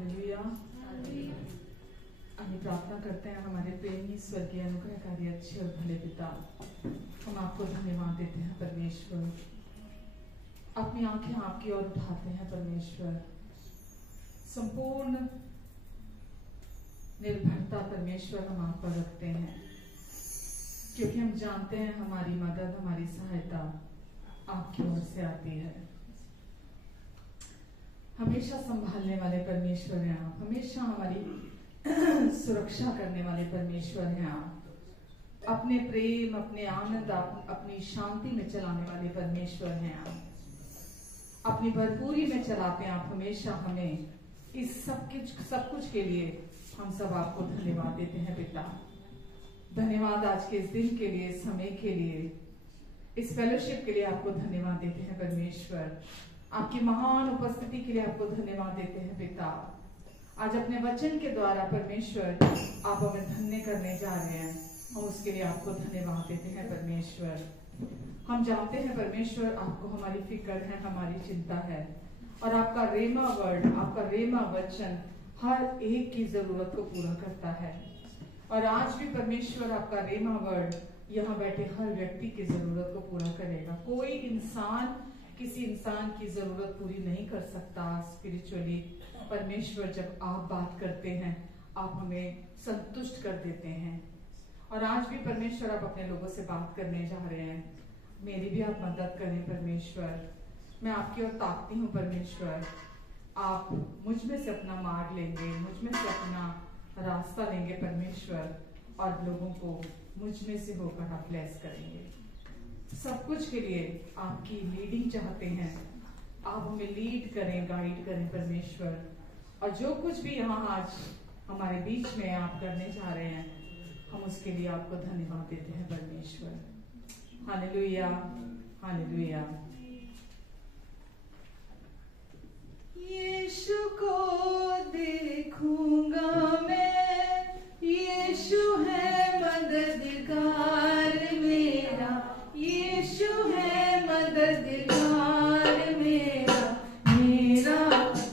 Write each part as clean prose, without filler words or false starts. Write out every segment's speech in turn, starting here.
Hallelujah. हम प्रार्थना करते हैं हमारे प्रेमी स्वर्गीय अनुग्रहकारी अच्छे और भले पिता, हम आपको धन्यवाद देते हैं परमेश्वर। अपनी आंखें आपकी ओर उठाते हैं परमेश्वर। संपूर्ण निर्भरता परमेश्वर हम आप पर रखते हैं, क्योंकि हम जानते हैं हमारी मदद, हमारी सहायता आपकी ओर से आती है। हमेशा संभालने वाले परमेश्वर हैं आप, हमेशा हमारी सुरक्षा करने वाले परमेश्वर हैं आप। अपने प्रेम, अपने आनंद, अपनी शांति में चलाने वाले परमेश्वर हैं आप। अपनी भरपूरी में चलाते हैं आप हमेशा हमें। इस सब कुछ के लिए हम सब आपको धन्यवाद देते हैं पिता। धन्यवाद आज के इस दिन के लिए, इस समय के लिए, इस फेलोशिप के लिए आपको धन्यवाद देते हैं परमेश्वर। आपकी महान उपस्थिति के लिए आपको धन्यवाद देते हैं पिता। आज अपने वचन के द्वारा परमेश्वर आप हमें धन्य करने जा रहे हैं, हम उसके लिए आपको धन्यवाद देते हैं परमेश्वर। हम जानते हैं परमेश्वर आपको हमारी फिक्र है, हमारी चिंता है, और आपका रेमा वर्ड, आपका रेमा वचन हर एक की जरूरत को पूरा करता है। और आज भी परमेश्वर आपका रेमा वर्ड यहाँ बैठे हर व्यक्ति की जरूरत को पूरा करेगा। कोई इंसान किसी इंसान की जरूरत पूरी नहीं कर सकता स्पिरिचुअली। परमेश्वर जब आप बात करते हैं, आप हमें संतुष्ट कर देते हैं। और आज भी परमेश्वर आप अपने लोगों से बात करने जा रहे हैं। मेरी भी आप मदद करें परमेश्वर। मैं आपकी ओर ताकती हूँ परमेश्वर। आप मुझ में से अपना मार्ग लेंगे, मुझ में से अपना रास्ता लेंगे परमेश्वर, और लोगों को मुझ में से होकर आप ब्लेस करेंगे। सब कुछ के लिए आपकी लीडिंग चाहते हैं। आप हमें लीड करें, गाइड करें परमेश्वर। और जो कुछ भी यहाँ आज हमारे बीच में आप करने जा रहे हैं, हम उसके लिए आपको धन्यवाद देते हैं परमेश्वर। Hallelujah, hallelujah. यीशु को देखूंगा मैं, यीशु है मददगार मेरा, यीशु है मददगार मेरा, मेरा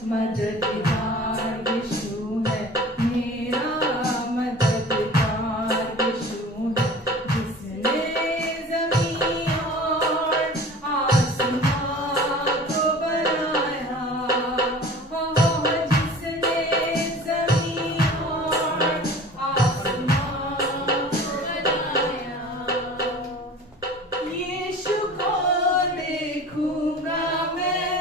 मददगार यीशु है, मेरा मददगार यीशु है। जिसने ज़मीन और आसमां को बनाया, जिसने ज़मीन और आसमां को बनाया, यीशु को देखूंगा मैं,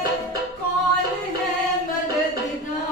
कौन है मददगार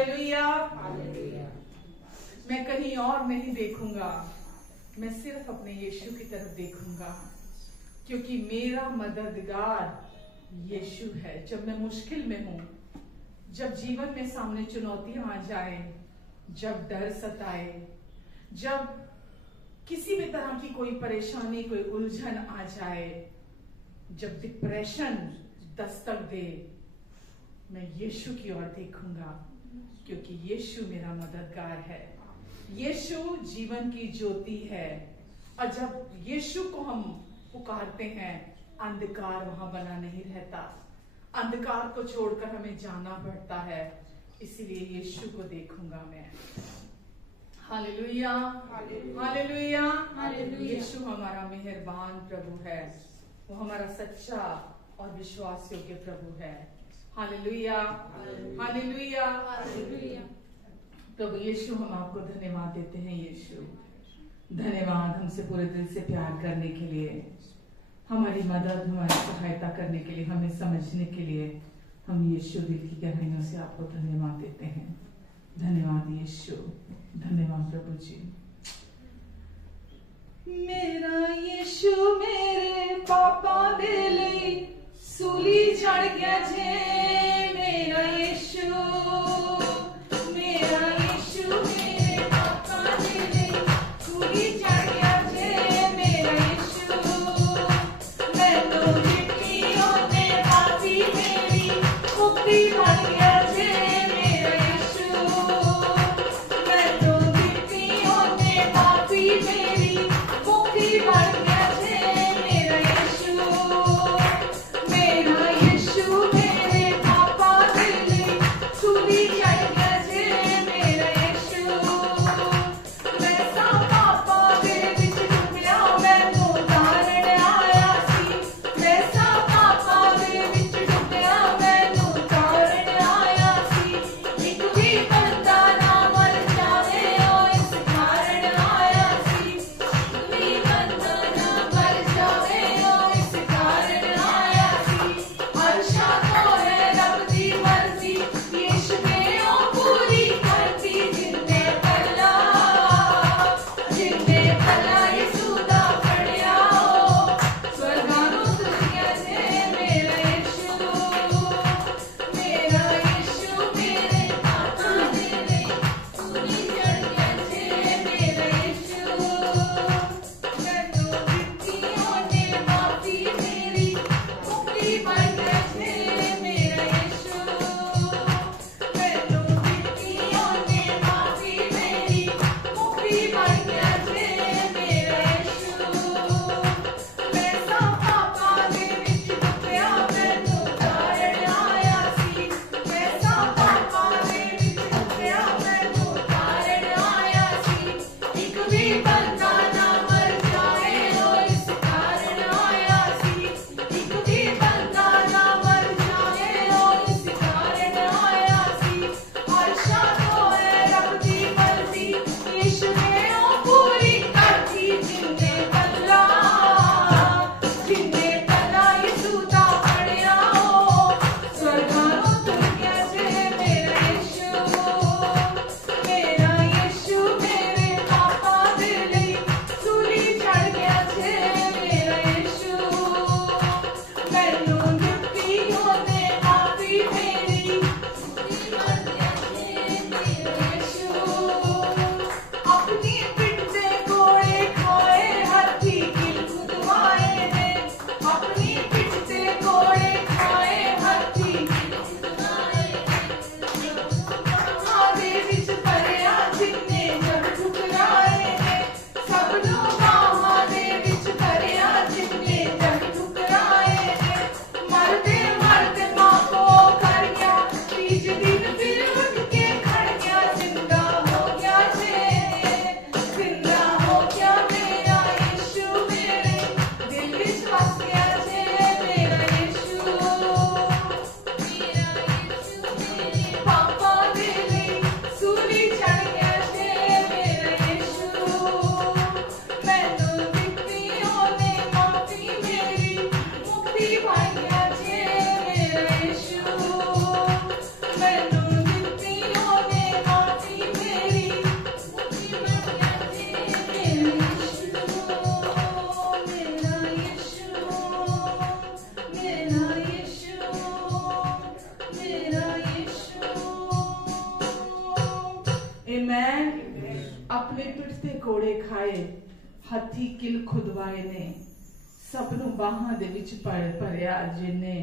हालेलुया। मैं कहीं और नहीं देखूंगा, मैं सिर्फ अपने यीशु की तरफ देखूंगा, क्योंकि मेरा मददगार यीशु है। जब मैं मुश्किल में हूं, जब जीवन में सामने चुनौतियां आ जाए, जब डर सताए, जब किसी भी तरह की कोई परेशानी, कोई उलझन आ जाए, जब डिप्रेशन दस्तक दे, मैं यीशु की ओर देखूंगा, क्योंकि यीशु मेरा मददगार है। यीशु जीवन की ज्योति है, और जब यीशु को हम पुकारते हैं, अंधकार वहां बना नहीं रहता। अंधकार को छोड़कर हमें जाना पड़ता है, इसीलिए यीशु को देखूंगा मैं। Hallelujah, hallelujah, hallelujah. यीशु हमारा मेहरबान प्रभु है, वो हमारा सच्चा और विश्वास योग्य प्रभु है। Hallelujah, hallelujah, hallelujah. प्रभु यीशु, हम आपको धन्यवाद देते हैं। यीशु धन्यवाद हमसे पूरे दिल से प्यार करने के लिए, हमारी मदद, हमारी सहायता करने के लिए, हमें समझने के लिए। हम यीशु दिल की गहराइयों से आपको धन्यवाद देते हैं। धन्यवाद यीशु, धन्यवाद प्रभु जी। मेरा यीशु मेरे पापा दे लई सूली चढ़ गया जे। मेरा यीशु मेरे पापा दे लई सूली चढ़ गया जे। मेरा यीशु मैं तो जिंदगियों ने पापी मेरी मुक्ति बन गया जे। मेरा यीशु मैं तो जिंदगियों ने पापी मेरी मुक्ति बन गया जे। मेरा यीशु मेरे पापा दे लई सूली आमेन। अपने पिठ ते कोड़े खाए, हथी किल खुदवाए ने, सबनों बाहां दे विच भरिया जिन्ने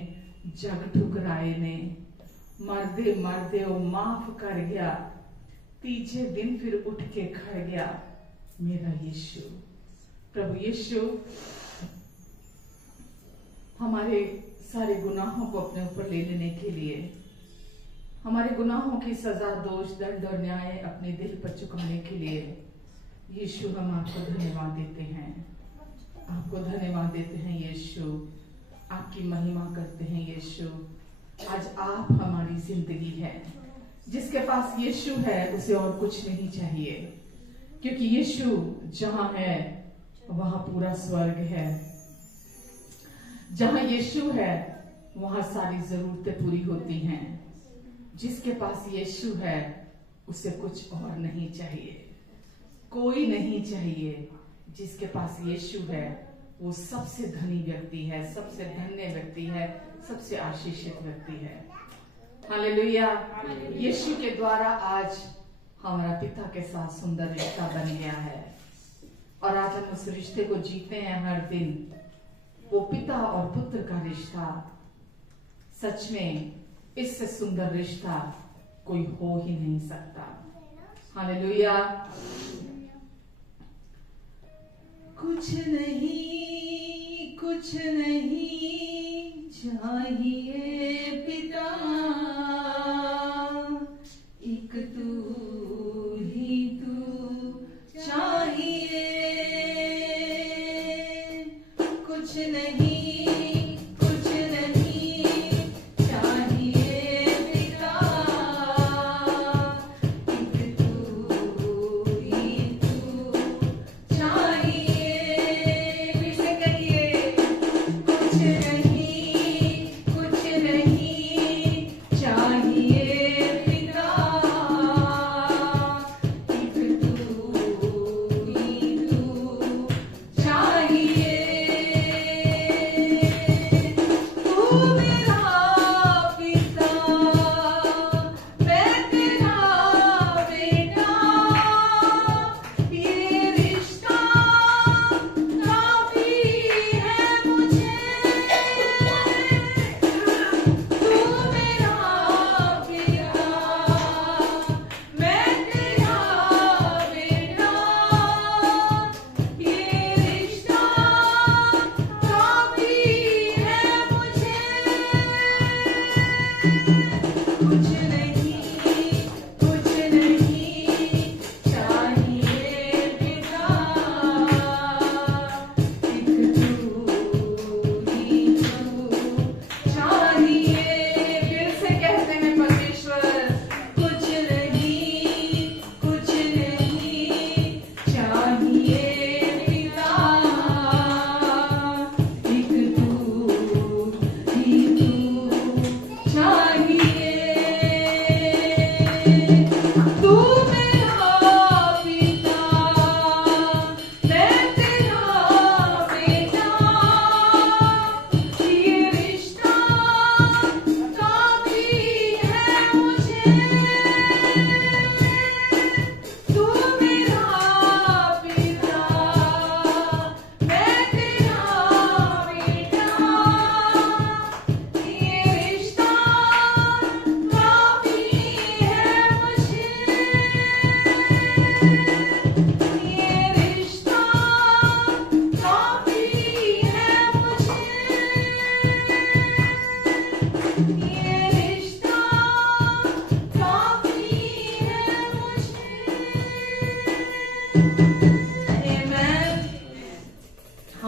जग ठुकराए ने। मरदे मरदे ओ माफ कर गया, तीजे दिन फिर उठ के खड़ गया मेरा यीशु। प्रभु यीशु हमारे सारे गुनाहों को अपने ऊपर ले लेने के लिए, हमारे गुनाहों की सजा, दोष, दंड और न्याय अपने दिल पर चुकाने के लिए यीशु हम आपको धन्यवाद देते हैं, आपको धन्यवाद देते हैं यीशु, आपकी महिमा करते हैं यीशु। आज आप हमारी जिंदगी है। जिसके पास यीशु है उसे और कुछ नहीं चाहिए, क्योंकि यीशु जहां है वहां पूरा स्वर्ग है। जहां यीशु है वहां सारी जरूरतें पूरी होती हैं। जिसके पास यीशु है उसे कुछ और नहीं चाहिए, कोई नहीं चाहिए। जिसके पास यीशु है वो सबसे धनी व्यक्ति है, सबसे धन्य व्यक्ति है, सबसे आशीषित व्यक्ति है। हालेलुया। यीशु के द्वारा आज हमारा पिता के साथ सुंदर रिश्ता बन गया है और आज हम उस रिश्ते को जीते हैं हर दिन। वो पिता और पुत्र का रिश्ता, सच में इससे सुंदर रिश्ता कोई हो ही नहीं सकता। हालेलुया। कुछ नहीं चाहिए पिता, एक तू ही तू चाहिए। कुछ नहीं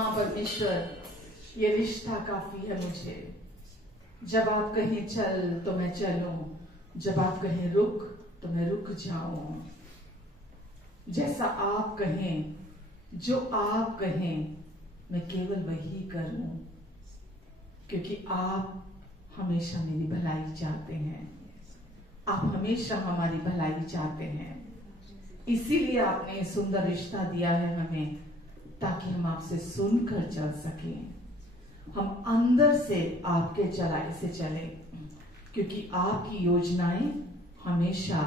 परमेश्वर, ये रिश्ता काफी है मुझे। जब आप कहें चल तो मैं चलूं, जब आप कहें रुक तो मैं रुक जाऊं। जैसा आप कहें, जो आप कहें, मैं केवल वही करूं, क्योंकि आप हमेशा मेरी भलाई चाहते हैं। आप हमेशा हमारी भलाई चाहते हैं। इसीलिए आपने सुंदर रिश्ता दिया है हमें, ताकि हम आपसे सुनकर चल सकें, हम अंदर से आपके चलाए से चले, क्योंकि आपकी योजनाएं हमेशा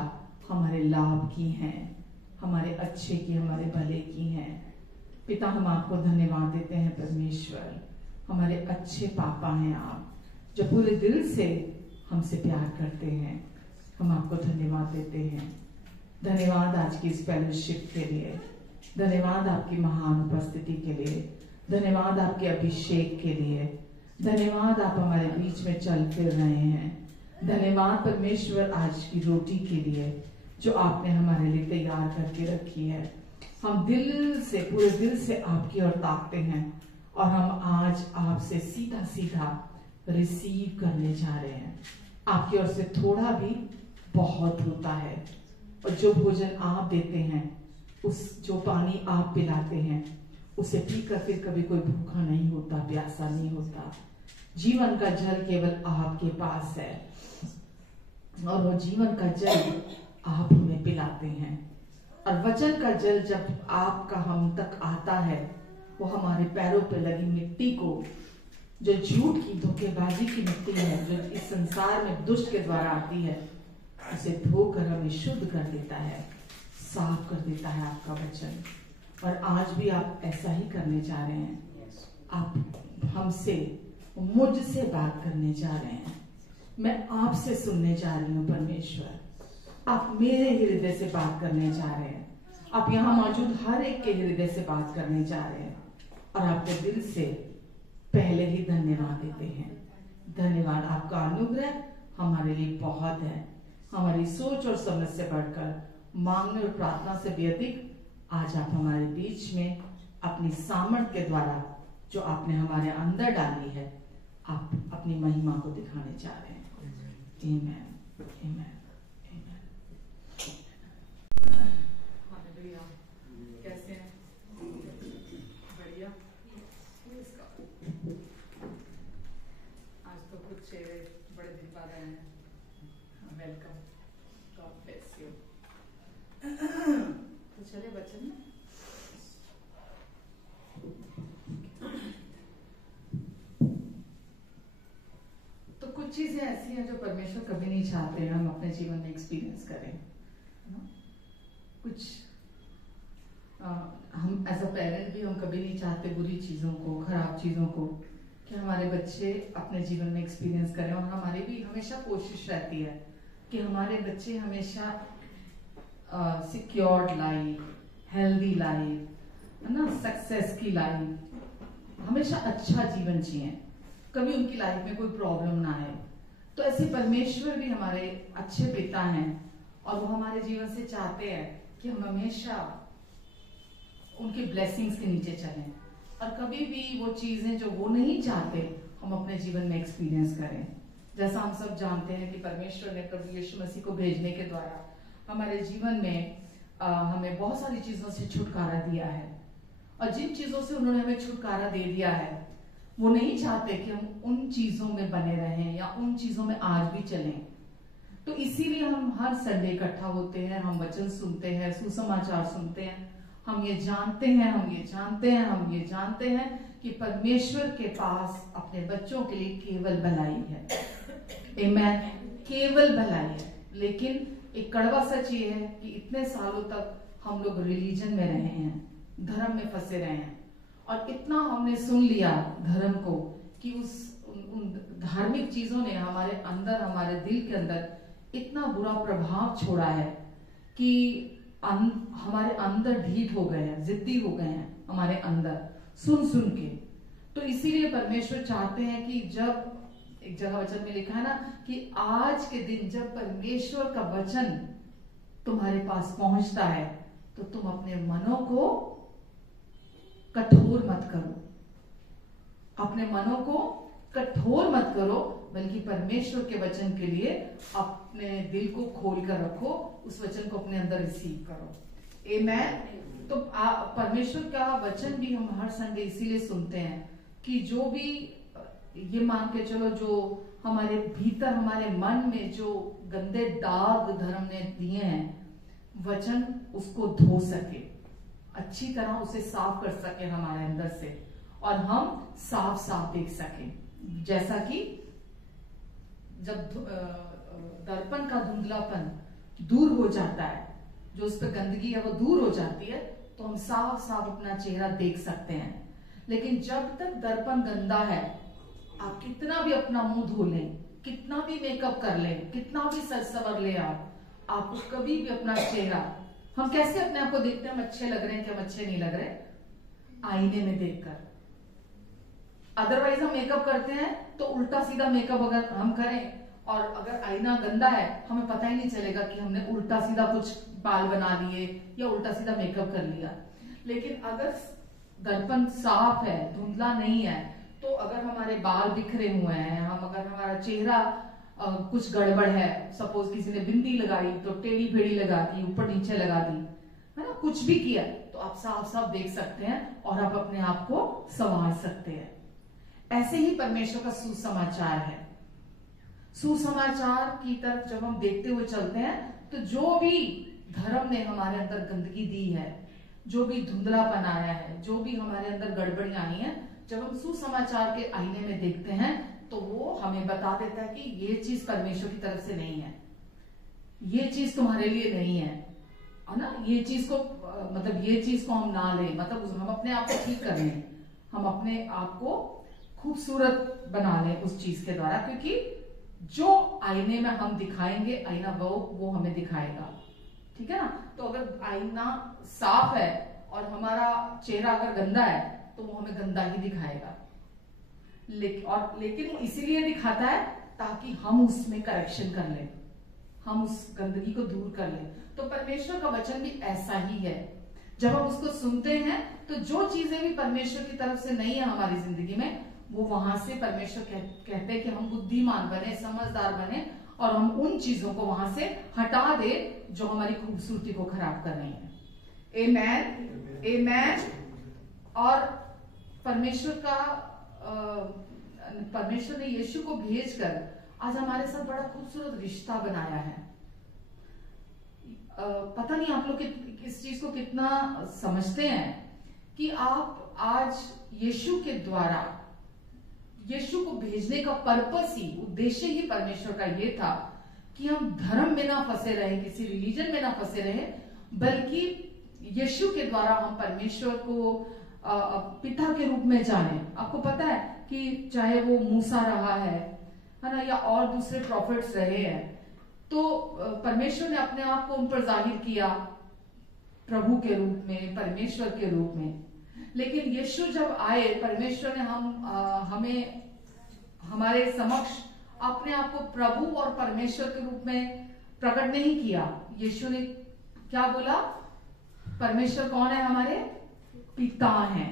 हमारे लाभ की हैं, हमारे अच्छे की, हमारे भले की हैं। पिता, हम आपको धन्यवाद देते हैं परमेश्वर, हमारे अच्छे पापा हैं आप, जो पूरे दिल से हमसे प्यार करते हैं। हम आपको धन्यवाद देते हैं। धन्यवाद आज की इस फेलोशिप के लिए, धन्यवाद आपकी महान उपस्थिति के लिए, धन्यवाद आपके अभिषेक के लिए, धन्यवाद आप हमारे बीच में चल फिर रहे हैं। धन्यवाद परमेश्वर आज की रोटी के लिए जो आपने हमारे लिए तैयार करके रखी है। हम दिल से, पूरे दिल से आपकी ओर ताकते हैं और हम आज आपसे सीधा सीधा रिसीव करने जा रहे हैं। आपकी ओर से थोड़ा भी बहुत होता है, और जो भोजन आप देते हैं, उस जो पानी आप पिलाते हैं, उसे पीकर फिर कभी कोई भूखा नहीं होता, प्यासा नहीं होता। जीवन का जल केवल आपके पास है, और वो जीवन का जल आप हमें पिलाते हैं। और वचन का जल जब आपका हम तक आता है, वो हमारे पैरों पे लगी मिट्टी को, जो झूठ की, धोखेबाजी की मिट्टी है, जो इस संसार में दुष्ट के द्वारा आती है, उसे धोकर हमें शुद्ध कर देता है, साफ कर देता है आपका वचन। और आज भी आप ऐसा ही करने जा रहे हैं। आप हमसे, मुझसे बात करने जा रहे हैं। मैं आपसे सुनने जा रही हूँ परमेश्वर। आप मेरे हृदय से बात करने जा रहे हैं। आप यहाँ मौजूद हर एक के हृदय से बात करने जा रहे हैं, और आपके दिल से पहले ही धन्यवाद देते हैं। धन्यवाद, आपका अनुग्रह हमारे लिए बहुत है। हमारी सोच और समझ से बढ़कर, मांगने और प्रार्थना से भी अधिक आज आप हमारे बीच में अपनी सामर्थ के द्वारा जो आपने हमारे अंदर डाली है, आप अपनी महिमा को दिखाने जा रहे हैं। आमेन, आमेन, आमेन। हालेलुया। कैसे हैं? बढ़िया। आज तो कुछ चेहरे बड़े दिन बाद आए हैं। Welcome, God bless you. तो चले वचन में। तो कुछ चीजें ऐसी हैं जो परमेश्वर कभी नहीं चाहते हैं हम अपने जीवन में एक्सपीरियंस करें। कुछ हम एज अ पेरेंट भी हम कभी नहीं चाहते बुरी चीजों को, खराब चीजों को, कि हमारे बच्चे अपने जीवन में एक्सपीरियंस करें। और हमारी भी हमेशा कोशिश रहती है कि हमारे बच्चे हमेशा सिक्योर्ड लाइफ, हेल्दी लाइफ, है ना, सक्सेस की लाइफ, हमेशा अच्छा जीवन जिए, कभी उनकी लाइफ में कोई प्रॉब्लम ना आए। तो ऐसे परमेश्वर भी हमारे अच्छे पिता हैं, और वो हमारे जीवन से चाहते हैं कि हम हमेशा उनकी ब्लेसिंग्स के नीचे चलें, और कभी भी वो चीजें जो वो नहीं चाहते हम अपने जीवन में एक्सपीरियंस करें। जैसा हम सब जानते हैं कि परमेश्वर ने प्रभु यीशु मसीह को भेजने के द्वारा हमारे जीवन में हमें बहुत सारी चीजों से छुटकारा दिया है, और जिन चीजों से उन्होंने हमें छुटकारा दे दिया है, वो नहीं चाहते कि हम उन चीजों में बने रहें या उन चीजों में आज भी चलें। तो इसीलिए हम हर संडे इकट्ठा होते हैं, हम वचन सुनते हैं, सुसमाचार सुनते हैं। हम ये जानते हैं कि परमेश्वर के पास अपने बच्चों के लिए केवल भलाई है। आमीन, केवल भलाई है। लेकिन एक कड़वा सच ये है कि इतने सालों तक हम लोग रिलीजन में रहे हैं, धर्म में फंसे रहे हैं, और इतना हमने सुन लिया धर्म को कि उन धार्मिक चीजों ने हमारे अंदर, हमारे दिल के अंदर इतना बुरा प्रभाव छोड़ा है कि हमारे अंदर ढीठ हो गए हैं, जिद्दी हो गए हैं हमारे अंदर सुन के। तो इसीलिए परमेश्वर चाहते हैं कि जब एक जगह वचन में लिखा है ना कि आज के दिन जब परमेश्वर का वचन तुम्हारे पास पहुंचता है, तो तुम अपने मनों को कठोर मत करो, अपने मनों को कठोर मत करो, बल्कि परमेश्वर के वचन के लिए अपने दिल को खोल कर रखो, उस वचन को अपने अंदर रिसीव करो। आमेन। तो परमेश्वर का वचन भी हम हर संडे इसीलिए सुनते हैं कि जो भी, ये मान के चलो, जो हमारे भीतर, हमारे मन में जो गंदे दाग धर्म ने दिए हैं, वचन उसको धो सके, अच्छी तरह उसे साफ कर सके हमारे अंदर से, और हम साफ साफ देख सके। जैसा कि जब दर्पण का धुंधलापन दूर हो जाता है, जो उस पर गंदगी है वो दूर हो जाती है, तो हम साफ साफ अपना चेहरा देख सकते हैं। लेकिन जब तक दर्पण गंदा है, आप कितना भी अपना मुंह धो लें, कितना भी मेकअप कर लें, कितना भी सज संवर ले, आपको कभी भी अपना चेहरा, हम कैसे अपने आप को देखते हैं, हम अच्छे लग रहे हैं कि हम अच्छे नहीं लग रहे, आईने में देखकर। अदरवाइज हम मेकअप करते हैं तो उल्टा सीधा मेकअप अगर हम करें और अगर आईना गंदा है, हमें पता ही नहीं चलेगा कि हमने उल्टा सीधा कुछ बाल बना लिए या उल्टा सीधा मेकअप कर लिया। लेकिन अगर दर्पण साफ है, धुंधला नहीं है, तो अगर हमारे बाल बिखरे हुए हैं, हम अगर हमारा चेहरा कुछ गड़बड़ है, सपोज किसी ने बिंदी लगाई तो टेढ़ी फेढ़ी लगा दी, ऊपर नीचे लगा दी, है ना, कुछ भी किया, तो आप साफ साफ देख सकते हैं और आप अपने आप को संवार सकते हैं। ऐसे ही परमेश्वर का सुसमाचार है। सुसमाचार की तरफ जब हम देखते हुए चलते हैं, तो जो भी धर्म ने हमारे अंदर गंदगी दी है, जो भी धुंधलापन आया है, जो भी हमारे अंदर गड़बड़ियां आई हैं, जब हम सुसमाचार के आईने में देखते हैं, तो वो हमें बता देता है कि ये चीज परमेश्वर की तरफ से नहीं है, ये चीज तुम्हारे लिए नहीं है ना, ये चीज को मतलब ये चीज को हम ना लें, मतलब हम अपने आप को ठीक कर लें, हम अपने आप को खूबसूरत बना लें उस चीज के द्वारा, क्योंकि जो आईने में हम दिखाएंगे, आईना वो हमें दिखाएगा, ठीक है ना। तो अगर आईना साफ है और हमारा चेहरा अगर गंदा है, तो वो हमें गंदा ही दिखाएगा। लेकिन वो इसीलिए दिखाता है ताकि हम उसमें करेक्शन कर लें, हम उस गंदगी को दूर कर लें। तो परमेश्वर का वचन भी ऐसा ही है। जब हम उसको सुनते हैं, तो जो चीजें भी परमेश्वर की तरफ से नहीं है हमारी जिंदगी में, वो वहां से परमेश्वर कहते हैं कि हम बुद्धिमान बने, समझदार बने, और हम उन चीजों को वहां से हटा दे जो हमारी खूबसूरती को खराब कर रही है। आमेन, आमेन। और परमेश्वर ने यीशु को भेजकर आज हमारे साथ बड़ा खूबसूरत रिश्ता बनाया है। पता नहीं आप लोग इस चीज को कितना समझते हैं कि आप आज यीशु के द्वारा, यीशु को भेजने का पर्पस ही, उद्देश्य ही परमेश्वर का ये था कि हम धर्म में ना फंसे रहे, किसी रिलीजन में ना फंसे रहे, बल्कि यीशु के द्वारा हम परमेश्वर को पिता के रूप में जाने। आपको पता है कि चाहे वो मूसा रहा है ना, या और दूसरे प्रॉफिट्स रहे हैं, तो परमेश्वर ने अपने आप को उन पर जाहिर किया प्रभु के रूप में, परमेश्वर के रूप में। लेकिन यीशु जब आए, परमेश्वर ने हमें हमारे समक्ष अपने आप को प्रभु और परमेश्वर के रूप में प्रकट नहीं किया। यीशु ने क्या बोला? परमेश्वर कौन है? हमारे पिता हैं।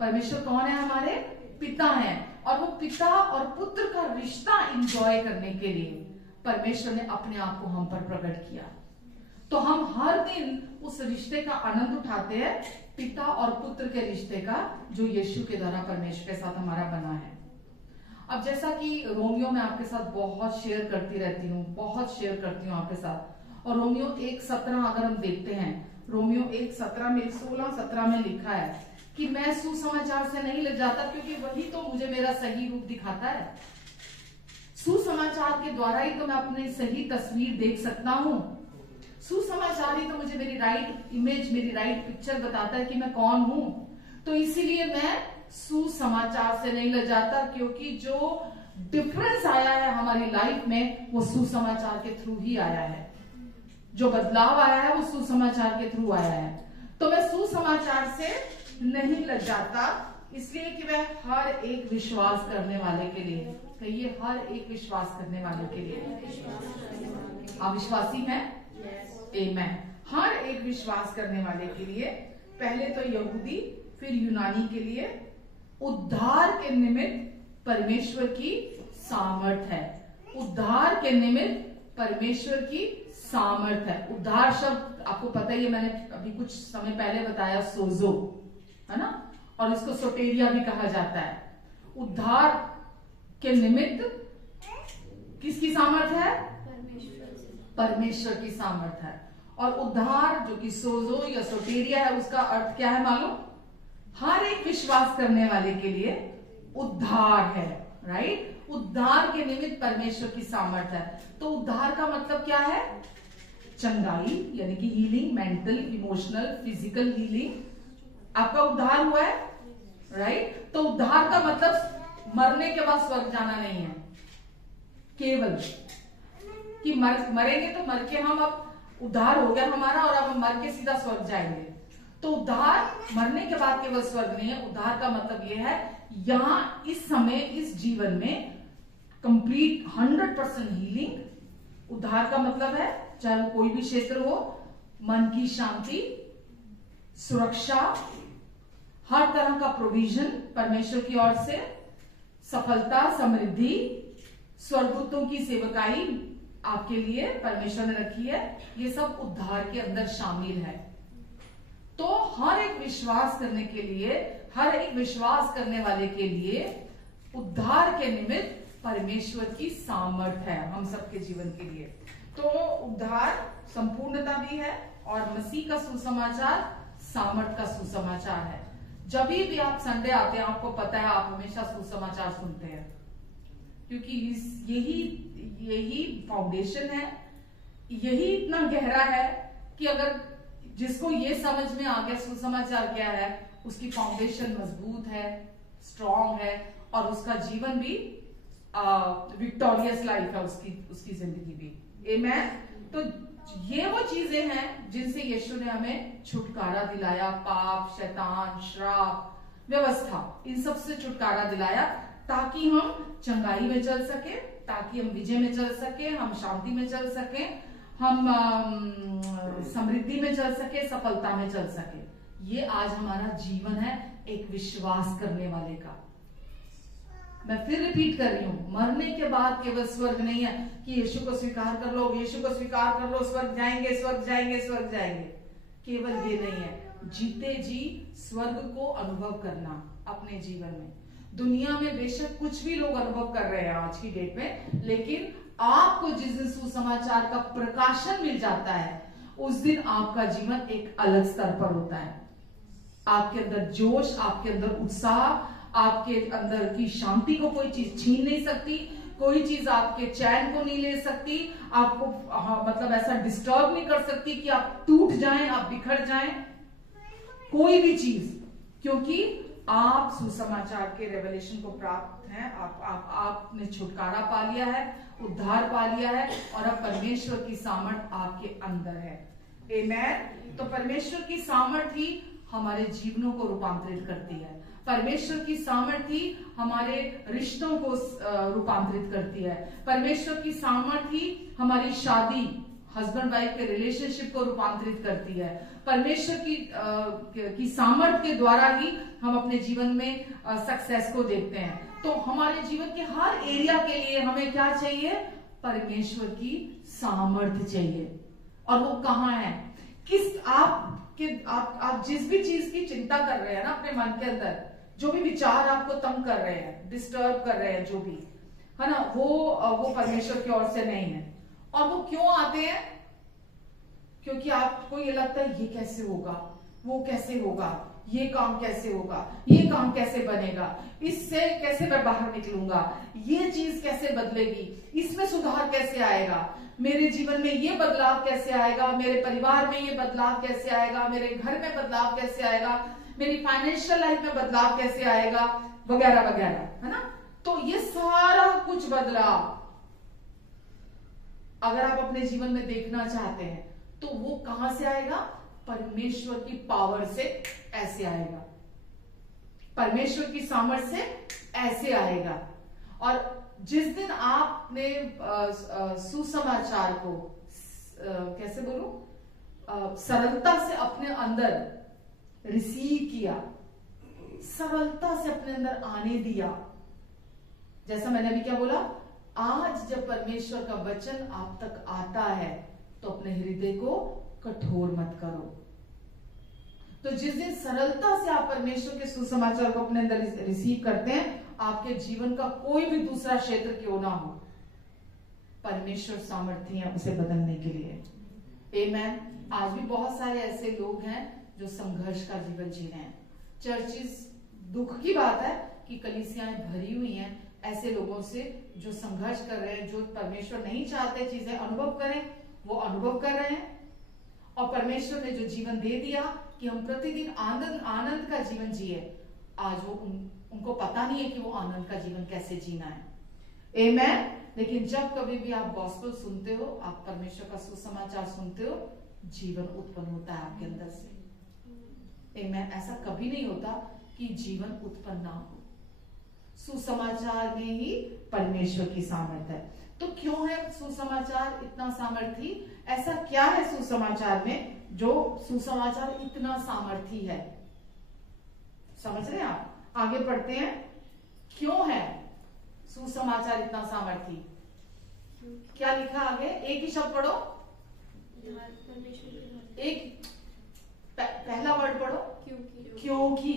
परमेश्वर कौन है? हमारे पिता हैं। और वो पिता और पुत्र का रिश्ता एंजॉय करने के लिए परमेश्वर ने अपने आप को हम पर प्रकट किया। तो हम हर दिन उस रिश्ते का आनंद उठाते हैं, पिता और पुत्र के रिश्ते का, जो यीशु के द्वारा परमेश्वर के साथ हमारा बना है। अब जैसा कि रोमियो में आपके साथ बहुत शेयर करती रहती हूँ, बहुत शेयर करती हूँ आपके साथ। और रोमियो 1:17 अगर हम देखते हैं, रोमियो 1:17 में 16-17 में लिखा है कि मैं सुसमाचार से नहीं लग जाता, क्योंकि वही तो मुझे मेरा सही रूप दिखाता है। सुसमाचार के द्वारा ही तो मैं अपनी सही तस्वीर देख सकता हूँ। सुसमाचार ही तो मुझे मेरी राइट इमेज, मेरी राइट पिक्चर बताता है कि मैं कौन हूं। तो इसीलिए मैं सुसमाचार से नहीं लग जाता, क्योंकि जो डिफरेंस आया है हमारी लाइफ में, वो सुसमाचार के थ्रू ही आया है। जो बदलाव आया है वो सुसमाचार के थ्रू आया है। तो मैं सुसमाचार से नहीं लग जाता, इसलिए कि मैं हर एक विश्वास करने वाले के लिए, कहिए हर एक विश्वास करने वाले के लिए। आप विश्वासी हैं? आमेन। हर एक विश्वास करने वाले के लिए, पहले तो यहूदी फिर यूनानी के लिए उद्धार के निमित्त परमेश्वर की सामर्थ है। उद्धार के निमित्त परमेश्वर की सामर्थ है। उद्धार शब्द आपको पता ही है, मैंने अभी कुछ समय पहले बताया, सोजो है ना, और इसको सोटेरिया भी कहा जाता है। उद्धार के निमित्त किसकी सामर्थ है? परमेश्वर की सामर्थ है। और उद्धार जो कि सोजो या सोटेरिया है, उसका अर्थ क्या है मालूम? हर एक विश्वास करने वाले के लिए उद्धार है, राइट। उद्धार के निमित्त परमेश्वर की सामर्थ है। तो उद्धार का मतलब क्या है? चंगाई, यानी कि healing, mental, emotional, physical healing. आपका उद्धार हुआ है, राइट? तो उद्धार का मतलब मरने के बाद स्वर्ग जाना नहीं है केवल कि मरेंगे तो मर के हम अब उद्धार हो गया हमारा और अब हम मर के सीधा स्वर्ग जाएंगे। तो उद्धार मरने के बाद केवल स्वर्ग नहीं है। उद्धार का मतलब यह है यहां इस समय इस जीवन में कंप्लीट 100% हीलिंग। उद्धार का मतलब है चाहे वो कोई भी क्षेत्र हो, मन की शांति, सुरक्षा, हर तरह का प्रोविजन परमेश्वर की ओर से, सफलता, समृद्धि, स्वर्गदूतों की सेवकाई आपके लिए परमेश्वर ने रखी है। ये सब उद्धार के अंदर शामिल है। तो हर एक विश्वास करने के लिए, हर एक विश्वास करने वाले के लिए उद्धार के निमित्त परमेश्वर की सामर्थ है हम सबके जीवन के लिए। तो उद्धार संपूर्णता भी है और मसीह का सुसमाचार सामर्थ का सुसमाचार है। जब भी आप संडे आते हैं, आपको पता है आप हमेशा सुसमाचार सुनते हैं, क्योंकि यही फाउंडेशन है, यही इतना गहरा है कि अगर जिसको ये समझ में आ गया सुसमाचार क्या है, उसकी फाउंडेशन मजबूत है, स्ट्रांग है और उसका जीवन भी विक्टोरियस लाइफ है, उसकी जिंदगी भी। आमेन। तो ये वो चीजें हैं जिनसे यीशु ने हमें छुटकारा दिलाया। पाप, शैतान, श्राप, व्यवस्था, इन सब से छुटकारा दिलाया ताकि हम चंगाई में चल सके, ताकि हम विजय में चल सके, हम शांति में चल सके, हम समृद्धि में चल सके, सफलता में चल सके। ये आज हमारा जीवन है एक विश्वास करने वाले का। मैं फिर रिपीट कर रही हूं, मरने के बाद केवल स्वर्ग नहीं है कि यीशु को स्वीकार कर लो, यीशु को स्वीकार कर लो, स्वर्ग जाएंगे, स्वर्ग जाएंगे, स्वर्ग जाएंगे। केवल ये नहीं है, जीते जी स्वर्ग को अनुभव करना अपने जीवन में। दुनिया में बेशक कुछ भी लोग अनुभव कर रहे हैं आज की डेट में, लेकिन आपको जिस दिन सुसमाचार का प्रकाशन मिल जाता है, उस दिन आपका जीवन एक अलग स्तर पर होता है। आपके अंदर जोश, आपके अंदर उत्साह, आपके अंदर की शांति को कोई चीज छीन नहीं सकती, कोई चीज आपके चैन को नहीं ले सकती, आपको मतलब ऐसा डिस्टर्ब नहीं कर सकती कि आप टूट जाएं, आप बिखर जाएं, कोई भी चीज, क्योंकि आप सुसमाचार के रेवलेशन को प्राप्त हैं। आपने छुटकारा पा लिया है, उद्धार पा लिया है और अब परमेश्वर की सामर्थ आपके अंदर है। आमेन। तो परमेश्वर की सामर्थ ही हमारे जीवनों को रूपांतरित करती है। परमेश्वर की सामर्थ ही हमारे रिश्तों को रूपांतरित करती है। परमेश्वर की सामर्थ ही हमारी शादी, हस्बैंड वाइफ के रिलेशनशिप को रूपांतरित करती है। परमेश्वर की सामर्थ के द्वारा ही हम अपने जीवन में सक्सेस को देखते हैं। तो हमारे जीवन के हर एरिया के लिए हमें क्या चाहिए? परमेश्वर की सामर्थ चाहिए। और वो कहाँ है? आप जिस भी चीज की चिंता कर रहे हैं ना अपने मन के अंदर, जो भी विचार आपको तंग कर रहे हैं, डिस्टर्ब कर रहे हैं, जो भी है ना, वो परमेश्वर की ओर से नहीं है। और वो क्यों आते हैं? क्योंकि आपको ये लगता है ये कैसे होगा, वो कैसे होगा, ये काम कैसे होगा, ये काम कैसे बनेगा, इससे कैसे मैं बाहर निकलूंगा, ये चीज कैसे बदलेगी, इसमें सुधार कैसे आएगा, मेरे जीवन में ये बदलाव कैसे आएगा, मेरे परिवार में ये बदलाव कैसे आएगा, मेरे घर में बदलाव कैसे आएगा, मेरी फाइनेंशियल लाइफ में बदलाव कैसे आएगा, वगैरह वगैरह, है ना। तो ये सारा कुछ बदलाव अगर आप अपने जीवन में देखना चाहते हैं तो वो कहां से आएगा? परमेश्वर की पावर से ऐसे आएगा, परमेश्वर की सामर्थ से ऐसे आएगा। और जिस दिन आपने सुसमाचार को कैसे बोलूं, सरलता से अपने अंदर रिसीव किया, सरलता से अपने अंदर आने दिया, जैसा मैंने अभी क्या बोला, आज जब परमेश्वर का वचन आप तक आता है तो अपने हृदय को कठोर मत करो। तो जिस दिन सरलता से आप परमेश्वर के सुसमाचार को अपने अंदर रिसीव करते हैं, आपके जीवन का कोई भी दूसरा क्षेत्र क्यों ना हो, परमेश्वर सामर्थ्य है उसे बदलने के लिए। आमेन। आज भी बहुत सारे ऐसे लोग हैं जो संघर्ष का जीवन जी रहे हैं। चर्चिस, दुख की बात है कि कलीसियाएं भरी हुई हैं, ऐसे लोगों से जो संघर्ष कर रहे हैं, जो परमेश्वर नहीं चाहते चीजें अनुभव करें, वो अनुभव कर रहे हैं। और परमेश्वर ने जो जीवन दे दिया कि हम प्रतिदिन आनंद आनंद का जीवन जिए, आज वो उनको पता नहीं है कि वो आनंद का जीवन कैसे जीना है। आमेन। लेकिन जब कभी भी आप गॉस्पेल सुनते हो, आप परमेश्वर का सुसमाचार सुनते हो, जीवन उत्पन्न होता है आपके अंदर से। आमेन। ऐसा कभी नहीं होता कि जीवन उत्पन्न ना हो। सुसमाचार में ही परमेश्वर की सामर्थ है। तो क्यों है सुसमाचार इतना सामर्थी? ऐसा क्या है सुसमाचार में जो सुसमाचार इतना सामर्थी है? समझ रहे हैं आप? आगे पढ़ते हैं। क्यों है सुसमाचार इतना सामर्थी? क्या लिखा आगे? एक ही शब्द पढ़ो, एक पहला वर्ड पढ़ो। क्योंकि।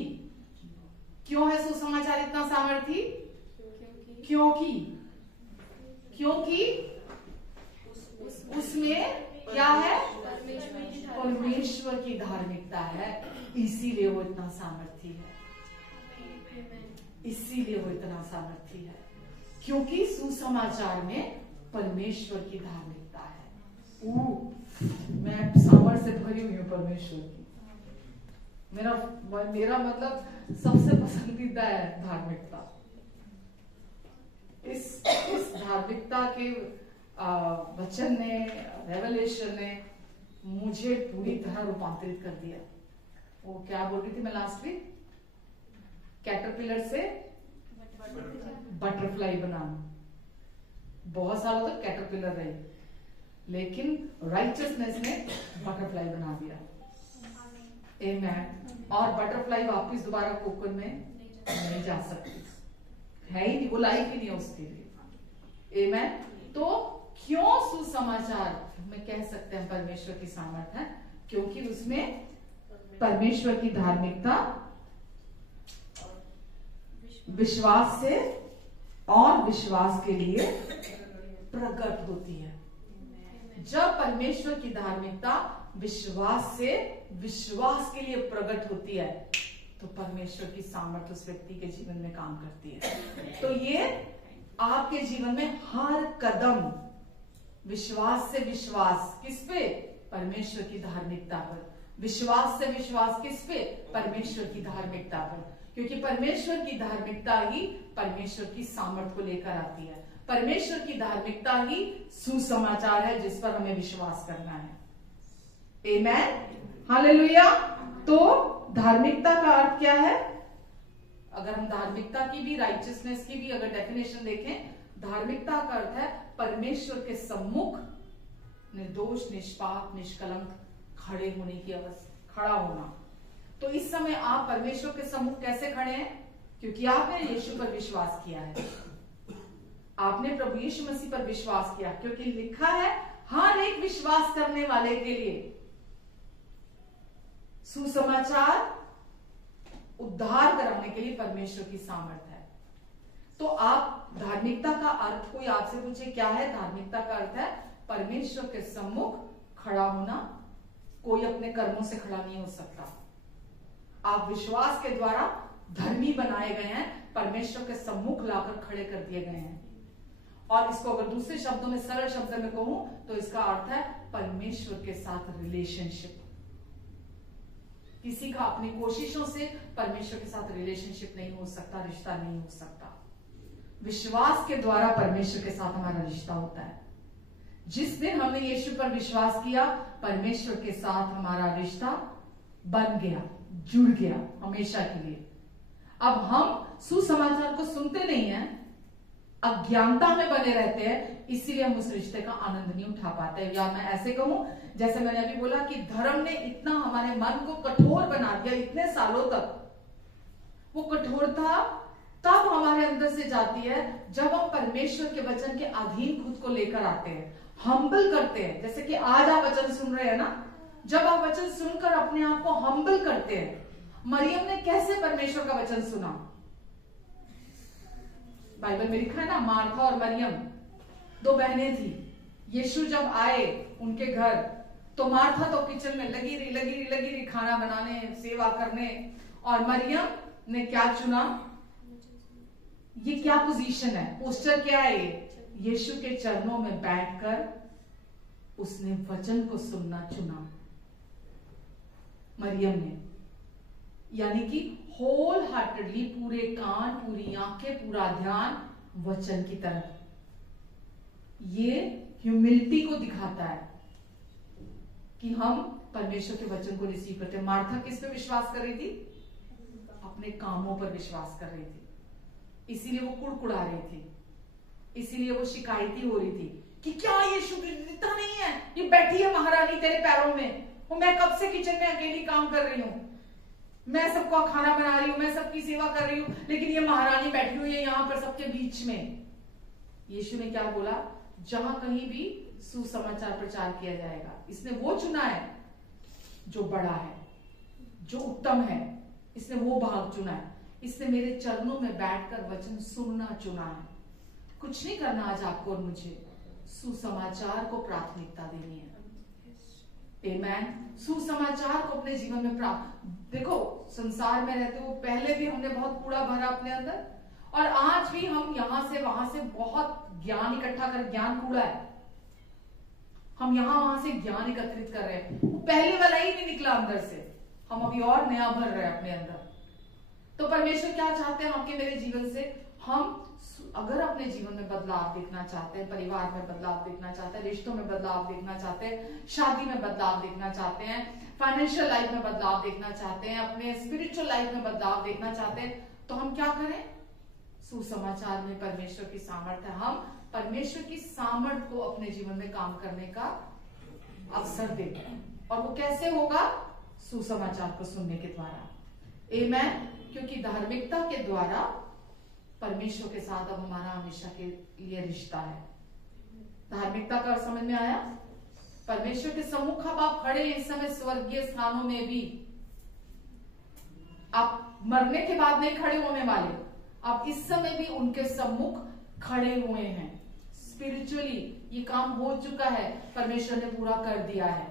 क्यों है सुसमाचार इतना सामर्थी? क्योंकि उसमें क्या है? परमेश्वर की धार्मिकता है, इसीलिए वो इतना सामर्थी है। इसीलिए वो इतना सामर्थी है क्योंकि सुसमाचार में परमेश्वर की धार्मिकता है। मैं सामर्थ से भरी हुई हूँ परमेश्वर की। मेरा मतलब सबसे पसंदीदा है धार्मिकता। इस धार्मिकता के वचन ने, रेवलेशन ने मुझे पूरी तरह रूपांतरित कर दिया। वो क्या बोल रही थी मैं लास्ट वीक? कैटरपिलर से बटरफ्लाई बनाना। बहुत सालों तक कैटरपिलर रही, लेकिन राइचसनेस ने बटरफ्लाई बना दिया। आमेन। और बटरफ्लाई वापस दोबारा कोकन में नहीं जा सकती, है ही नहीं, वो लाइफ ही नहीं है उसके लिए। आमेन। तो क्यों सुसमाचार में कह सकते हैं परमेश्वर की सामर्थ है? क्योंकि उसमें परमेश्वर की धार्मिकता विश्वास से और विश्वास के लिए प्रकट होती है। जब परमेश्वर की धार्मिकता विश्वास से विश्वास के लिए प्रकट होती है, तो परमेश्वर की सामर्थ्य उस व्यक्ति के जीवन में काम करती है। तो ये आपके जीवन में हर कदम विश्वास से विश्वास किस पे? परमेश्वर की धार्मिकता पर। विश्वास से विश्वास किस पे? परमेश्वर की धार्मिकता पर। क्योंकि परमेश्वर की धार्मिकता ही परमेश्वर की सामर्थ को लेकर आती है। परमेश्वर की धार्मिकता ही सुसमाचार है जिस पर हमें विश्वास करना है। आमेन। हालेलुया। तो धार्मिकता का अर्थ क्या है? अगर हम धार्मिकता की भी, राइचियसनेस की भी अगर डेफिनेशन देखें, धार्मिकता का अर्थ है परमेश्वर के सम्मुख निर्दोष, निष्पाप, निष्कलंक खड़े होने की अवस्था, खड़ा होना। तो इस समय आप परमेश्वर के सम्मुख कैसे खड़े हैं? क्योंकि आपने यीशु पर विश्वास किया है, आपने प्रभु यीशु मसीह पर विश्वास किया। क्योंकि लिखा है हर एक विश्वास करने वाले के लिए सुसमाचार उद्धार कराने के लिए परमेश्वर की सामर्थ है। तो आप धार्मिकता का अर्थ, कोई आपसे पूछे क्या है धार्मिकता का अर्थ? है परमेश्वर के सम्मुख खड़ा होना। कोई अपने कर्मों से खड़ा नहीं हो सकता। आप विश्वास के द्वारा धर्मी बनाए गए हैं, परमेश्वर के सम्मुख लाकर खड़े कर दिए गए हैं। और इसको अगर दूसरे शब्दों में, सरल शब्द में कहूं तो इसका अर्थ है परमेश्वर के साथ रिलेशनशिप। किसी का अपनी कोशिशों से परमेश्वर के साथ रिलेशनशिप नहीं हो सकता, रिश्ता नहीं हो सकता। विश्वास के द्वारा परमेश्वर के साथ हमारा रिश्ता होता है। जिस दिन हमने यीशु पर विश्वास किया, परमेश्वर के साथ हमारा रिश्ता बन गया, जुड़ गया हमेशा के लिए। अब हम सुसमाचार को सुनते नहीं हैं, अज्ञानता में बने रहते हैं, इसीलिए हम उस रिश्ते का आनंद नहीं उठा पाते। या मैं ऐसे कहूं, जैसे मैंने अभी बोला कि धर्म ने इतना हमारे मन को कठोर बना दिया इतने सालों तक। वो कठोरता तब हमारे अंदर से जाती है जब हम परमेश्वर के वचन के अधीन खुद को लेकर आते हैं, हम्बल करते हैं। जैसे कि आज आप वचन सुन रहे हैं ना, जब आप वचन सुनकर अपने आप को हम्बल करते हैं। मरियम ने कैसे परमेश्वर का वचन सुना? बाइबल में लिखा है ना, मार्था और मरियम दो बहनें थी। यीशु जब आए उनके घर, तो मार्था तो किचन में लगी रही खाना बनाने, सेवा करने, और मरियम ने क्या चुना? ये क्या पोजीशन है, पोस्टर क्या है? ये यीशु के चरणों में बैठकर उसने वचन को सुनना चुना मरियम ने, यानी कि होल हार्टेडली, पूरे कान, पूरी आंखें, पूरा ध्यान वचन की तरफ। ये ह्यूमिलिटी को दिखाता है कि हम परमेश्वर के वचन को रिसीव करते हैं। मार्था किस पे विश्वास कर रही थी? अपने कामों पर विश्वास कर रही थी, इसीलिए वो कुड़कुड़ा रही थी, इसीलिए वो शिकायती हो रही थी कि क्या यीशु दिखता नहीं है, ये बैठी है महारानी तेरे पैरों में, और मैं कब से किचन में अकेली काम कर रही हूँ, मैं सबका खाना बना रही हूँ, मैं सबकी सेवा कर रही हूँ, लेकिन ये महारानी बैठी हुई है यहाँ पर सबके बीच में। यीशु ने क्या बोला? जहां कहीं भी सुसमाचार प्रचार किया जाएगा, इसने वो चुना है जो बड़ा है, जो उत्तम है, इसने वो भाग चुना है, इसने मेरे चरणों में बैठकर वचन सुनना चुना है। कुछ नहीं करना आज आपको और मुझे, सुसमाचार को प्राथमिकता देनी है। आमेन। सुसमाचार को अपने जीवन में प्राप्त, देखो संसार में रहते हो, पहले भी हमने बहुत कूड़ा भरा अपने अंदर, और आज भी हम यहां से वहां से बहुत ज्ञान इकट्ठा कर, ज्ञान कूड़ा है, हम यहां वहां से ज्ञान एकत्रित कर रहे हैं, वो पहले वाला ही नहीं निकला अंदर से, हम अभी और नया भर रहे हैं अपने अंदर। तो परमेश्वर क्या चाहते हैं आपके मेरे जीवन से? हम अगर अपने जीवन में बदलाव देखना चाहते हैं, परिवार में बदलाव देखना चाहते हैं, रिश्तों में बदलाव देखना चाहते हैं, शादी में बदलाव देखना चाहते हैं, फाइनेंशियल लाइफ में बदलाव देखना चाहते हैं, अपने स्पिरिचुअल लाइफ में बदलाव देखना चाहते हैं, तो हम क्या करें? सुसमाचार में परमेश्वर की सामर्थ्य है, हम परमेश्वर की सामर्थ्य को अपने जीवन में काम करने का अवसर देते हैं। और वो कैसे होगा? सुसमाचार को सुनने के द्वारा। आमेन। क्योंकि धार्मिकता के द्वारा परमेश्वर के साथ अब हमारा हमेशा के लिए रिश्ता है। धार्मिकता का समझ में आया? परमेश्वर के सम्मुख अब आप खड़े हैं इस समय स्वर्गीय स्थानों में भी। आप मरने के बाद नहीं खड़े होने वाले, आप इस समय भी उनके सम्मुख खड़े हुए हैं। स्पिरिचुअली ये काम हो चुका है, परमेश्वर ने पूरा कर दिया है।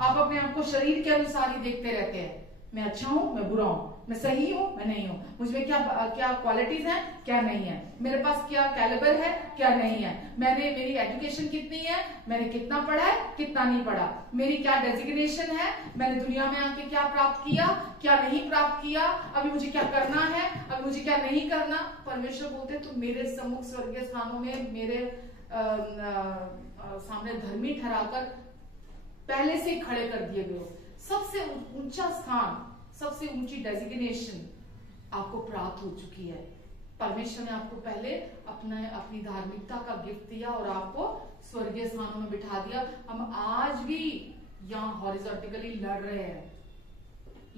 आप अपने आप को शरीर के अनुसार ही देखते रहते हैं, मैं अच्छा हूं, मैं बुरा हूं, मैं सही हूं, मैं नहीं हूं, मुझमें क्या क्या क्वालिटीज हैं, क्या नहीं है, मेरे पास क्या कैलिबर है, क्या नहीं है, मेरी एजुकेशन कितनी है, मैंने कितना पढ़ा है, कितना नहीं पढ़ा, मेरी क्या डेजिग्नेशन है, मैंने दुनिया में आके क्या प्राप्त किया, क्या नहीं प्राप्त किया, अभी मुझे क्या करना है, अभी मुझे क्या नहीं करना। परमेश्वर बोलते तुम मेरे सम्मुख स्वर्गीय स्थानों में मेरे सामने धर्मी ठहराकर पहले से ही खड़े कर दिए गए हो। सबसे ऊंचा स्थान, सबसे ऊंची डेजिग्नेशन आपको प्राप्त हो चुकी है। परमेश्वर ने आपको पहले अपनी धार्मिकता का गिफ्ट दिया और आपको स्वर्गीय स्थानों में बिठा दिया। हम आज भी यहाँ हॉरिजॉन्टली लड़ रहे हैं,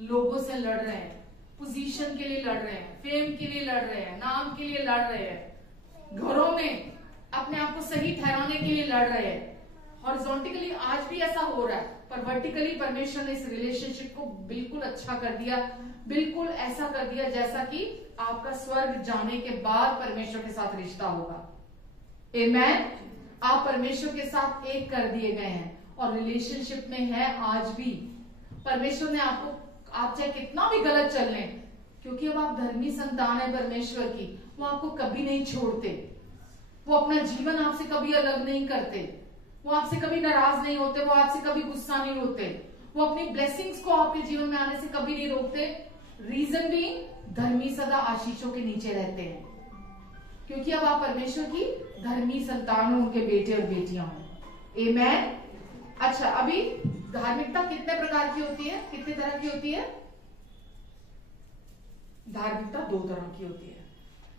लोगों से लड़ रहे हैं, पोजीशन के लिए लड़ रहे हैं, फेम के लिए लड़ रहे हैं, नाम के लिए लड़ रहे हैं, घरों में अपने आप को सही ठहराने के लिए लड़ रहे हैं। हॉरिजॉन्टली आज भी ऐसा हो रहा है, पर वर्टिकली परमेश्वर ने इस रिलेशनशिप को बिल्कुल अच्छा कर दिया, बिल्कुल ऐसा कर दिया जैसा कि आपका स्वर्ग जाने के बाद परमेश्वर के साथ रिश्ता होगा। आमेन। आप परमेश्वर के साथ एक कर दिए गए हैं और रिलेशनशिप में है आज भी। परमेश्वर ने आपको, आप चाहे कितना भी गलत चल लें, क्योंकि अब आप धर्मी संतान है परमेश्वर की, वो आपको कभी नहीं छोड़ते, वो अपना जीवन आपसे कभी अलग नहीं करते, वो आपसे कभी नाराज नहीं होते, वो आपसे कभी गुस्सा नहीं होते, वो अपनी ब्लेसिंग्स को आपके जीवन में आने से कभी नहीं रोकते। रीजन भी धर्मी सदा आशीषों के नीचे रहते हैं, क्योंकि अब आप परमेश्वर की धर्मी संतान हो, उनके बेटे और बेटियां हो। आमेन। अच्छा, अभी धार्मिकता कितने प्रकार की होती है, कितने तरह की होती है? धार्मिकता दो तरह की होती है।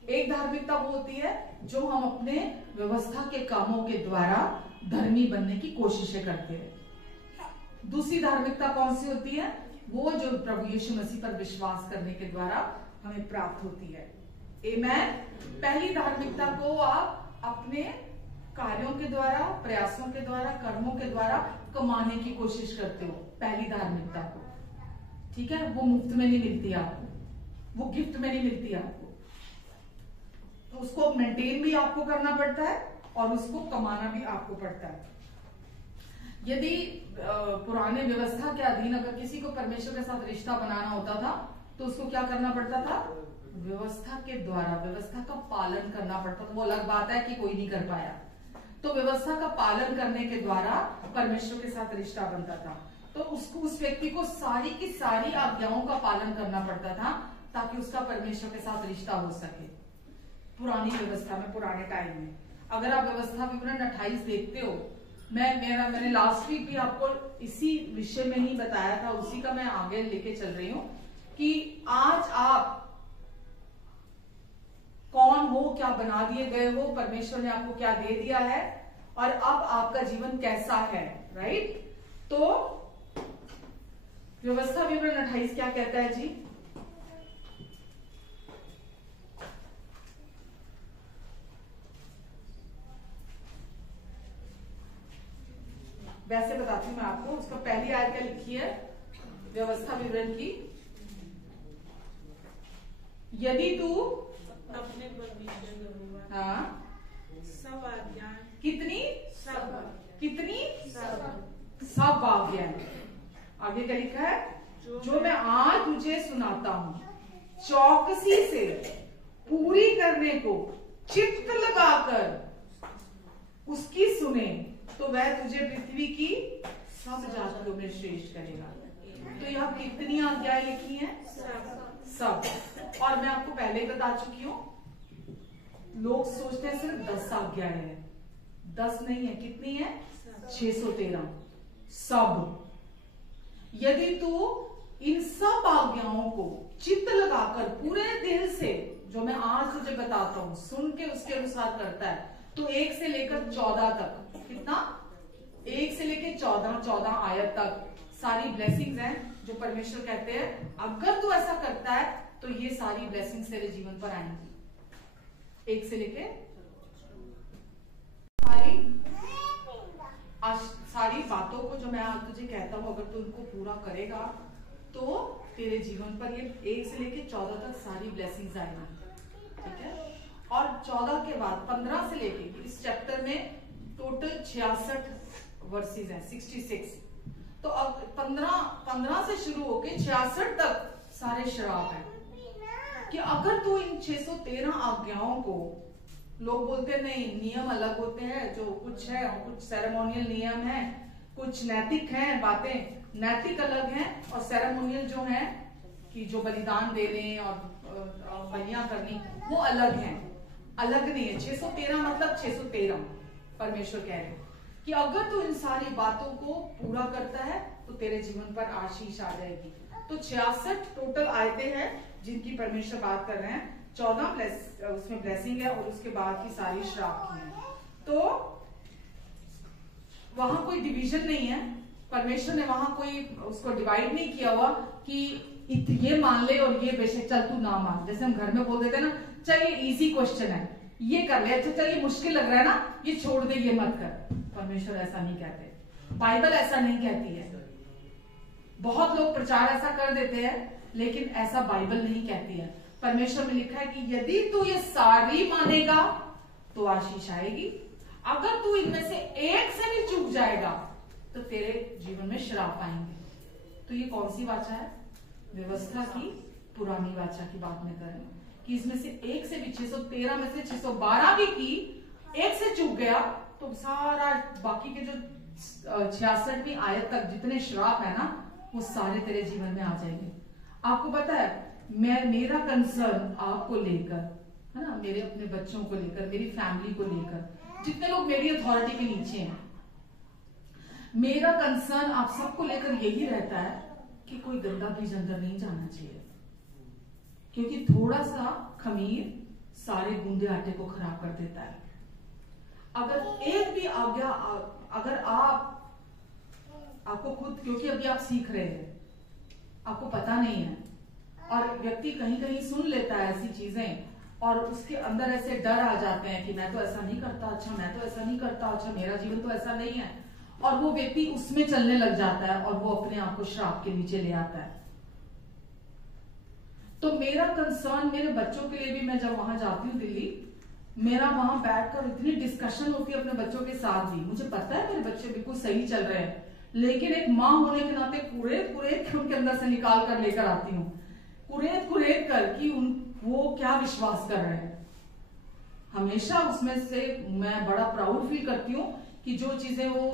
एक धार्मिकता वो होती है जो हम अपने व्यवस्था के कामों के द्वारा धर्मी बनने की कोशिशें करते हैं। दूसरी धार्मिकता कौन सी होती है? वो जो प्रभु यीशु मसीह पर विश्वास करने के द्वारा हमें प्राप्त होती है। आमेन। पहली धार्मिकता को आप अपने कार्यों के द्वारा, प्रयासों के द्वारा, कर्मों के द्वारा कमाने की कोशिश करते हो, पहली धार्मिकता को, ठीक है? वो मुफ्त में नहीं मिलती आपको, वो गिफ्ट में नहीं मिलती आपको, तो उसको मेंटेन भी आपको करना पड़ता है और उसको कमाना भी आपको पड़ता है। यदि पुराने व्यवस्था के अधीन अगर किसी को परमेश्वर के साथ रिश्ता बनाना होता था तो उसको क्या करना पड़ता था? व्यवस्था के द्वारा व्यवस्था का पालन करना पड़ता। तो वो अलग बात है कि कोई नहीं कर पाया, तो व्यवस्था का पालन करने के द्वारा परमेश्वर के साथ रिश्ता बनता था। तो उसको, उस व्यक्ति को सारी की सारी आज्ञाओं का पालन करना पड़ता था ताकि उसका परमेश्वर के साथ रिश्ता हो सके। पुरानी व्यवस्था में, पुराने टाइम में, अगर आप व्यवस्था विवरण 28 देखते हो, मैंने लास्ट वीक भी आपको इसी विषय में ही बताया था, उसी का मैं आगे लेके चल रही हूं कि आज आप कौन हो, क्या बना दिए गए हो, परमेश्वर ने आपको क्या दे दिया है और अब आपका जीवन कैसा है, राइट। तो व्यवस्था विवरण 28 क्या कहता है जी? वैसे बताती हूँ मैं आपको, उसका पहली आयत क्या लिखी है व्यवस्था विवरण की? यदि तू अपने परमेश्वर यहोवा हाँ सब आज्ञा कितनी सब सब आज्ञा। आगे क्या लिखा है? जो मैं आज तुझे सुनाता हूं चौकसी से पूरी करने को चित्त लगाकर उसकी सुने तो वह तुझे पृथ्वी की सब जातियों में श्रेष्ठ करेगा। तो यहाँ कितनी आज्ञाएं लिखी हैं? सब। और मैं आपको पहले ही बता चुकी हूं, लोग सोचते हैं सिर्फ 10 आज्ञाएं हैं, 10 नहीं है। कितनी है? 613 सब। यदि तू इन सब आज्ञाओं को चित्त लगाकर पूरे दिल से, जो मैं आज तुझे बताता हूं, सुन के उसके अनुसार करता है, तो 1 से लेकर 14 तक, कितना? 1 से लेकर 14 आयत तक सारी ब्लेसिंग्स हैं जो परमेश्वर कहते हैं अगर तू ऐसा करता है तो ये सारी ब्लेसिंग्स तेरे जीवन पर आएंगी। 1 से लेके सारी बातों को जो मैं आज तुझे कहता हूं, अगर तू उनको पूरा करेगा तो तेरे जीवन पर ये 1 से लेके 14 तक सारी ब्लेसिंग्स आएंगी, ठीक है। और 14 के बाद 15 से लेके, इस चैप्टर में टोटल 66 वर्सेस हैं, 66। तो अब 15 से शुरू होके 66 तक सारे श्राप हैं कि अगर तू इन 613 आज्ञाओं को, लोग बोलते नहीं नियम अलग होते हैं, जो कुछ है, कुछ सेरेमोनियल नियम है, कुछ नैतिक हैं बातें, नैतिक अलग हैं और सेरेमोनियल जो है कि जो बलिदान देने और बलियां करनी, वो अलग हैं, अलग नहीं है। 613 मतलब 613 परमेश्वर कह रहे कि अगर तू इन सारी बातों को पूरा करता है तो तेरे जीवन पर आशीष आ जाएगी। तो 66 टोटल आयतें हैं जिनकी परमेश्वर बात कर रहे हैं। 14 उसमें ब्लेसिंग है और उसके बाद की सारी श्राप की है। तो वहां कोई डिवीजन नहीं है, परमेश्वर ने वहां कोई उसको डिवाइड नहीं किया हुआ कि ये मान ले और ये बेशक चल तू ना मान। जैसे हम घर में बोल देते हैं ना, चल ये इजी क्वेश्चन है, ये कर ले, अच्छा चल ये मुश्किल लग रहा है ना, ये छोड़ दे, ये मत कर। परमेश्वर ऐसा नहीं कहते, बाइबल ऐसा नहीं कहती है। बहुत लोग प्रचार ऐसा कर देते हैं लेकिन ऐसा बाइबल नहीं कहती है। परमेश्वर में लिखा है कि यदि तू ये सारी मानेगा तो आशीष आएगी, अगर तू इनमें से एक से भी चूक जाएगा तो तेरे जीवन में श्राप आएंगे। तो ये कौन सी वाचा है? व्यवस्था की पुरानी वाचा की बात में करें कि इसमें से एक से भी 613 में से 612 भी की, एक से चूक गया तो सारा बाकी के जो 66वीं आयत तक जितने श्राप है ना, वो सारे तेरे जीवन में आ जाएंगे। आपको पता है, मेरा कंसर्न आपको लेकर है ना, मेरे अपने बच्चों को लेकर, मेरी फैमिली को लेकर, जितने लोग मेरी अथॉरिटी के नीचे हैं, मेरा कंसर्न आप सबको लेकर यही रहता है कि कोई गंदा बीज अंदर नहीं जाना चाहिए, क्योंकि थोड़ा सा खमीर सारे गूंदे आटे को खराब कर देता है। अगर एक भी आज्ञा, अगर आपको खुद, क्योंकि अभी आप सीख रहे हैं, आपको पता नहीं है, और व्यक्ति कहीं कहीं सुन लेता है ऐसी चीजें और उसके अंदर ऐसे डर आ जाते हैं कि मैं तो ऐसा नहीं करता, अच्छा मैं तो ऐसा नहीं करता, अच्छा मेरा जीवन तो ऐसा नहीं है, और वो व्यक्ति उसमें चलने लग जाता है और वो अपने आप को श्राप के नीचे ले आता है। तो मेरा कंसर्न मेरे बच्चों के लिए भी, मैं जब वहां जाती हूँ दिल्ली, मेरा वहां बैठकर इतनी डिस्कशन होती है अपने बच्चों के साथ भी। मुझे पता है मेरे बच्चे बिल्कुल सही चल रहे हैं, लेकिन एक माँ होने के नाते पूरे उनके अंदर से निकाल कर लेकर आती हूँ। कुरेद कुरेद कर कि वो क्या विश्वास कर रहे हैं। हमेशा उसमें से मैं बड़ा प्राउड फील करती हूँ कि जो चीजें वो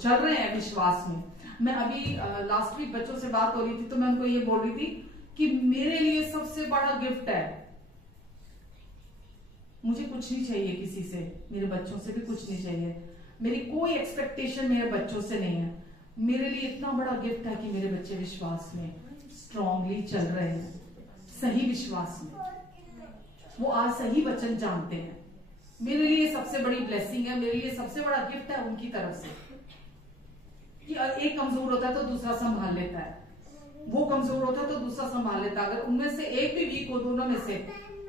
चल रहे हैं विश्वास में। मैं अभी लास्ट वीक बच्चों से बात हो रही थी तो मैं उनको ये बोल रही थी कि मेरे लिए सबसे बड़ा गिफ्ट है, मुझे कुछ नहीं चाहिए किसी से, मेरे बच्चों से भी कुछ नहीं चाहिए, मेरी कोई एक्सपेक्टेशन मेरे बच्चों से नहीं है। मेरे लिए इतना बड़ा गिफ्ट है कि मेरे बच्चे विश्वास में स्ट्रांगली चल रहे हैं, सही विश्वास में, वो आज सही वचन जानते हैं। मेरे लिए सबसे बड़ी ब्लेसिंग है, मेरे लिए सबसे बड़ा गिफ्ट है उनकी तरफ से कि एक कमजोर होता है तो दूसरा संभाल लेता है, वो कमजोर होता है तो दूसरा संभाल लेता है। अगर उनमें से एक भी वीक हो दोनों में से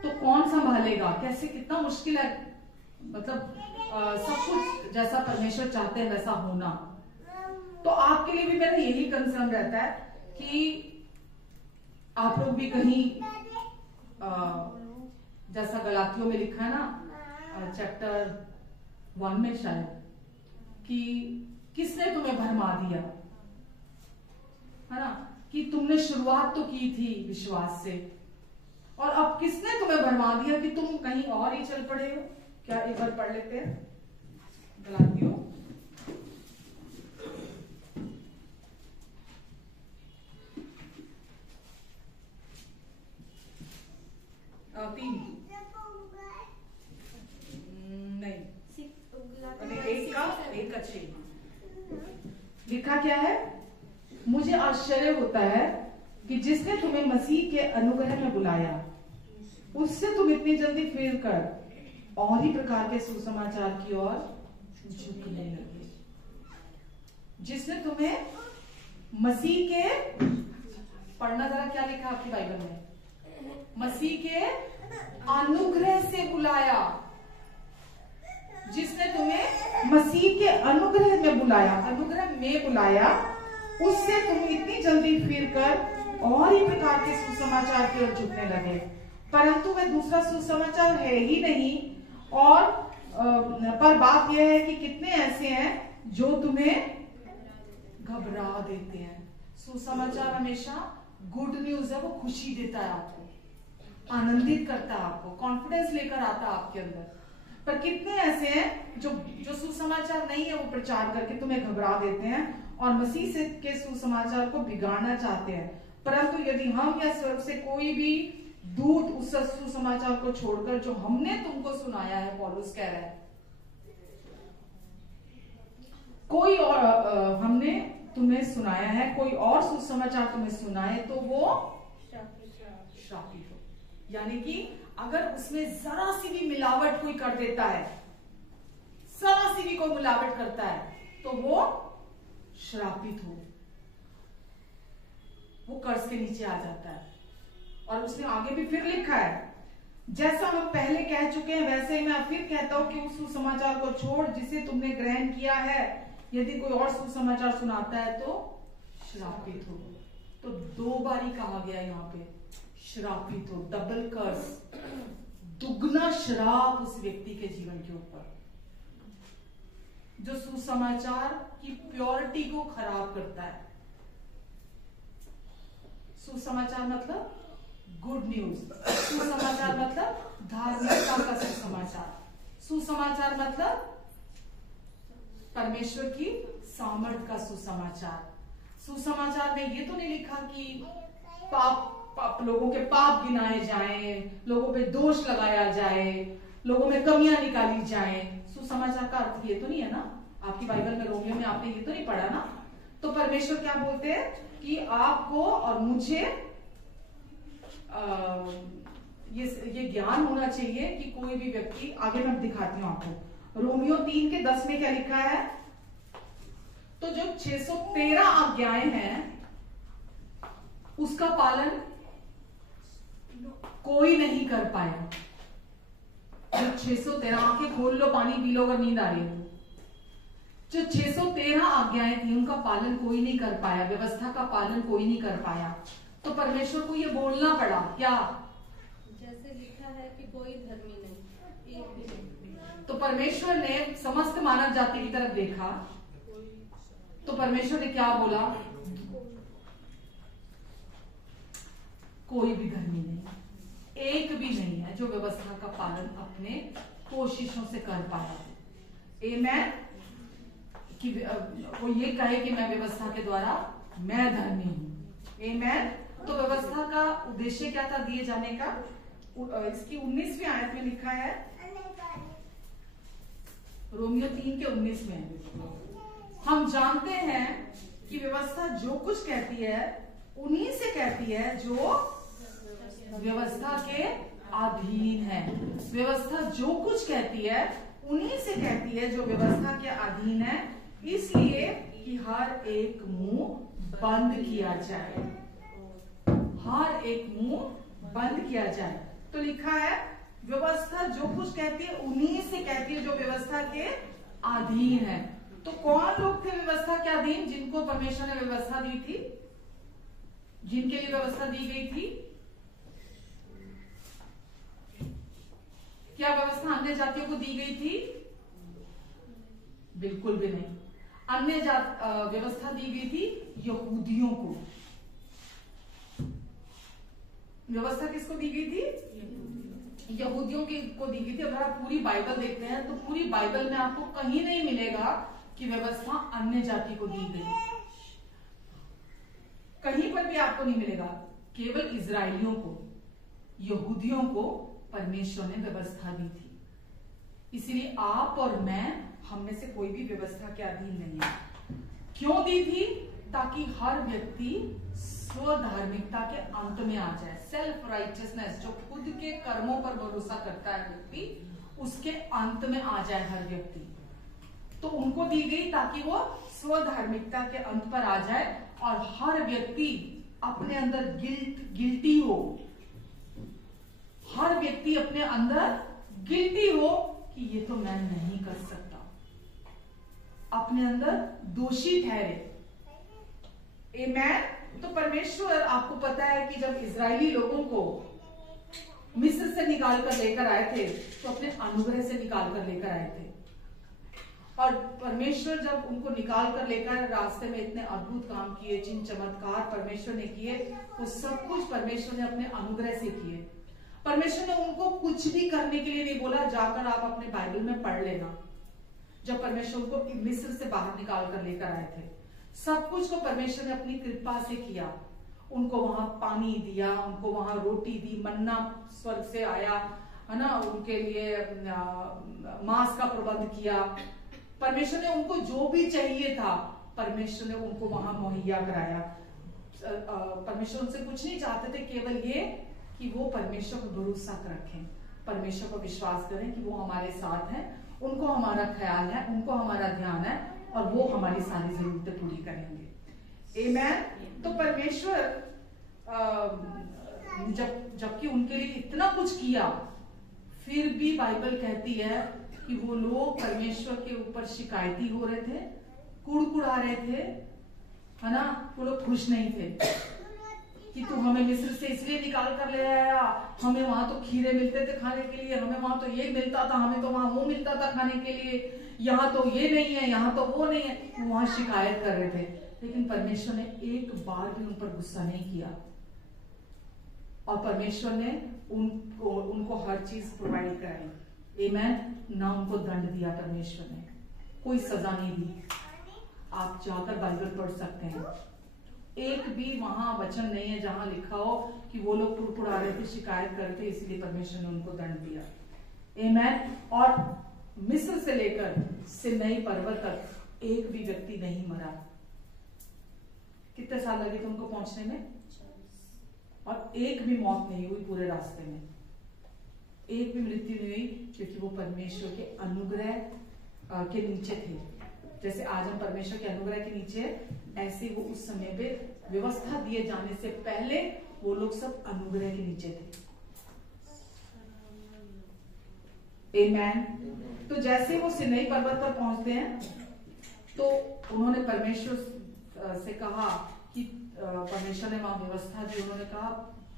तो कौन संभालेगा? कैसे, कितना मुश्किल है। मतलब सब कुछ जैसा परमेश्वर चाहते हैं वैसा होना। तो आपके लिए भी मेरा यही कंसर्न रहता है कि आप लोग भी कहीं जैसा गलातियों में लिखा है ना चैप्टर 1 में शायद, कि किसने तुम्हें भरमा दिया, है ना, कि तुमने शुरुआत तो की थी विश्वास से और अब किसने तुम्हें भरमा दिया कि तुम कहीं और ही चल पड़े हो। क्या एक बार पढ़ लेते हैं गलातियों 3 नहीं, एक अच्छी लिखा क्या है? मुझे आश्चर्य होता है कि जिसने तुम्हें मसीह के अनुग्रह में बुलाया उससे तुम इतनी जल्दी फिर कर और ही प्रकार के सुसमाचार की ओर झुकने लगे। जिसने तुम्हें मसीह के, पढ़ना जरा क्या लिखा आपकी बाइबल में, मसीह के अनुग्रह से बुलाया। जिसने तुम्हें मसीह के अनुग्रह में बुलाया, अनुग्रह में बुलाया, उससे तुम इतनी जल्दी फिर कर और ही प्रकार के सुसमाचार की ओर झुकने लगे। परंतु वह दूसरा सुसमाचार है ही नहीं। और पर बात यह है कि कितने ऐसे हैं जो तुम्हें घबरा देते हैं। सुसमाचार हमेशा गुड न्यूज है, वो खुशी देता है आपको, आनंदित करता है आपको, कॉन्फिडेंस लेकर आता है आपके अंदर। पर कितने ऐसे हैं जो सुसमाचार नहीं है वो प्रचार करके तुम्हें घबरा देते हैं और मसीह से के सुसमाचार को बिगाड़ना चाहते हैं। परंतु यदि हम या स्वर्ग से कोई भी दूत उस सुसमाचार को छोड़कर जो हमने तुमको सुनाया है, पौलुस कह रहा है, कोई और हमने तुम्हें सुनाया है, कोई और सुसमाचार तुम्हें सुनाए तो वो श्रापित हो। यानी कि अगर उसमें जरा सी भी मिलावट कोई कर देता है, जरा सी भी कोई मिलावट करता है तो वो श्रापित हो, वो कर्ज के नीचे आ जाता है। और उसने आगे भी फिर लिखा है, जैसा हम पहले कह चुके हैं वैसे ही मैं फिर कहता हूं कि उस सुसमाचार को छोड़ जिसे तुमने ग्रहण किया है, यदि कोई और सुसमाचार सुनाता है तो श्रापित हो। तो 2 बार ही कहा गया यहाँ पे श्रापित हो, डबल कर्स, दुगना श्राप उस व्यक्ति के जीवन के ऊपर जो सुसमाचार की प्योरिटी को खराब करता है। सुसमाचार मतलब गुड न्यूज, सुसमाचार मतलब धार्मिकता का सुसमाचार, सुसमाचार मतलब परमेश्वर की सामर्थ का सुसमाचार। सुसमाचार में ये तो नहीं लिखा कि पाप लोगों के पाप गिनाए जाएं, लोगों पे दोष लगाया जाए, लोगों में कमियां निकाली जाएं। सुसमाचार का अर्थ ये तो नहीं है ना, आपकी बाइबल में रोमियो में आपने ये तो नहीं पढ़ा ना। तो परमेश्वर क्या बोलते हैं कि आपको और मुझे ये ज्ञान होना चाहिए कि कोई भी व्यक्ति, आगे मैं दिखाती हूं आपको, रोमियो 3:10 में क्या लिखा है, तो जो 613 आज्ञाएं हैं उसका पालन कोई नहीं कर पाया। जो 613, आंखें खोल लो, पानी पी लो अगर नींद आ रही है। जो 613 आज्ञाएं थी उनका पालन कोई नहीं कर पाया, व्यवस्था का पालन कोई नहीं कर पाया। तो परमेश्वर को ये बोलना पड़ा क्या, जैसे लिखा है कि कोई धर्मी नहीं, एक भी नहीं। तो परमेश्वर ने समस्त मानव जाति की तरफ देखा तो परमेश्वर ने क्या बोला, कोई भी धर्मी नहीं, एक भी नहीं है जो व्यवस्था का पालन अपने कोशिशों से कर पाया। आमेन। कि वो ये कहे कि मैं व्यवस्था के द्वारा मैं धर्मी हूं। आमेन। तो व्यवस्था का उद्देश्य क्या था दिए जाने का? इसकी 19वीं आयत में लिखा है, रोमियो 3:19 में, हम जानते हैं कि व्यवस्था जो कुछ कहती है उन्हीं से कहती है जो व्यवस्था के अधीन है। व्यवस्था जो कुछ कहती है उन्हीं से कहती है जो व्यवस्था के अधीन है, इसलिए कि हर एक मुंह बंद किया जाए, हर एक मुंह बंद किया जाए। तो लिखा है व्यवस्था जो कुछ कहती है उन्हीं से कहती है जो व्यवस्था के अधीन है। तो कौन लोग थे व्यवस्था के अधीन? जिनको परमेश्वर ने व्यवस्था दी थी, जिनके लिए व्यवस्था दी गई थी। क्या व्यवस्था अन्य जातियों को दी गई थी? बिल्कुल भी नहीं। अन्य व्यवस्था दी गई थी यहूदियों को। व्यवस्था किसको दी गई थी? यहूदियों को दी गई थी। अगर आप पूरी बाइबल देखते हैं तो पूरी बाइबल में आपको कहीं नहीं मिलेगा कि व्यवस्था अन्य जाति को दी गई, कहीं पर भी आपको नहीं मिलेगा। केवल इजरायलियों को, यहूदियों को परमेश्वर ने व्यवस्था दी थी। इसीलिए आप और मैं, हम में से कोई भी व्यवस्था के अधीन नहीं है। क्यों दी थी? ताकि हर व्यक्ति स्वधार्मिकता के अंत में आ जाए। सेल्फ राइटियसनेस, जो खुद के कर्मों पर भरोसा करता है व्यक्ति, उसके अंत में आ जाए हर व्यक्ति। तो उनको दी गई ताकि वो स्वधार्मिकता के अंत पर आ जाए और हर व्यक्ति अपने अंदर गिल्टी हो, हर व्यक्ति अपने अंदर गिल्टी हो कि ये तो मैं नहीं कर सकता, अपने अंदर दोषी ठहरे। आमेन। तो परमेश्वर, आपको पता है कि जब इजरायली लोगों को मिस्र से निकाल कर लेकर आए थे तो अपने अनुग्रह से निकाल कर लेकर आए थे। और परमेश्वर जब उनको निकाल कर लेकर रास्ते में इतने अद्भुत काम किए, जिन चमत्कार परमेश्वर ने किए, वो सब कुछ परमेश्वर ने अपने अनुग्रह से किए। परमेश्वर ने उनको कुछ भी करने के लिए नहीं बोला, जाकर आप अपने बाइबल में पढ़ लेना। जब परमेश्वर उनको मिस्र से बाहर निकाल कर लेकर आए थे, सब कुछ को परमेश्वर ने अपनी कृपा से किया। उनको वहां पानी दिया, उनको वहां रोटी दी, मन्ना स्वर्ग से आया, है ना, उनके लिए मांस का प्रबंध किया। परमेश्वर ने उनको जो भी चाहिए था, परमेश्वर ने उनको वहां मुहैया कराया। परमेश्वर उनसे कुछ नहीं चाहते थे, केवल ये कि वो परमेश्वर पर भरोसा रखें, परमेश्वर पर विश्वास करें कि वो हमारे साथ हैं, उनको हमारा ख्याल है, उनको हमारा ध्यान है और वो हमारी सारी जरूरतें पूरी करेंगे। आमेन। तो परमेश्वर जबकि उनके लिए इतना कुछ किया, फिर भी बाइबल कहती है कि वो लोग परमेश्वर के ऊपर शिकायती हो रहे थे, कुड़कुड़ा रहे थे, है ना। वो लोग खुश नहीं थे कि तू हमें मिस्र से इसलिए निकाल कर ले आया, हमें वहां तो खीरे मिलते थे खाने के लिए, हमें वहां तो ये मिलता था, हमें तो वहां वो मिलता था खाने के लिए, यहाँ तो ये नहीं है, यहाँ तो वो नहीं है। वो वहां शिकायत कर रहे थे, लेकिन परमेश्वर ने एक बार भी उन पर गुस्सा नहीं किया और परमेश्वर ने उनको हर चीज प्रोवाइड कराई। आमेन। ना उनको दंड दिया परमेश्वर ने, कोई सजा नहीं दी। आप जाकर बाइबल पढ़ सकते हैं, एक भी वहां वचन नहीं है जहां लिखा हो कि वो लोग कुड़कुड़ा रहे थे, शिकायत कर रहे थे, इसलिए परमेश्वर ने उनको दंड दिया। आमेन। और मिस्र से लेकर सिनाई पर्वत तक एक भी व्यक्ति नहीं मरा। कितने साल लगे थे उनको पहुंचने में? और एक भी मौत नहीं हुई पूरे रास्ते में, एक भी मृत्यु नहीं हुई, क्योंकि वो परमेश्वर के अनुग्रह के नीचे थे। जैसे आज हम परमेश्वर के अनुग्रह के नीचे, ऐसे वो उस समय पे व्यवस्था दिए जाने से पहले वो लोग सब अनुग्रह के नीचे थे। आमेन। तो जैसे वो सिनाई पर्वत पर पहुंचते हैं तो उन्होंने परमेश्वर से कहा कि परमेश्वर ने वहां व्यवस्था दी। उन्होंने कहा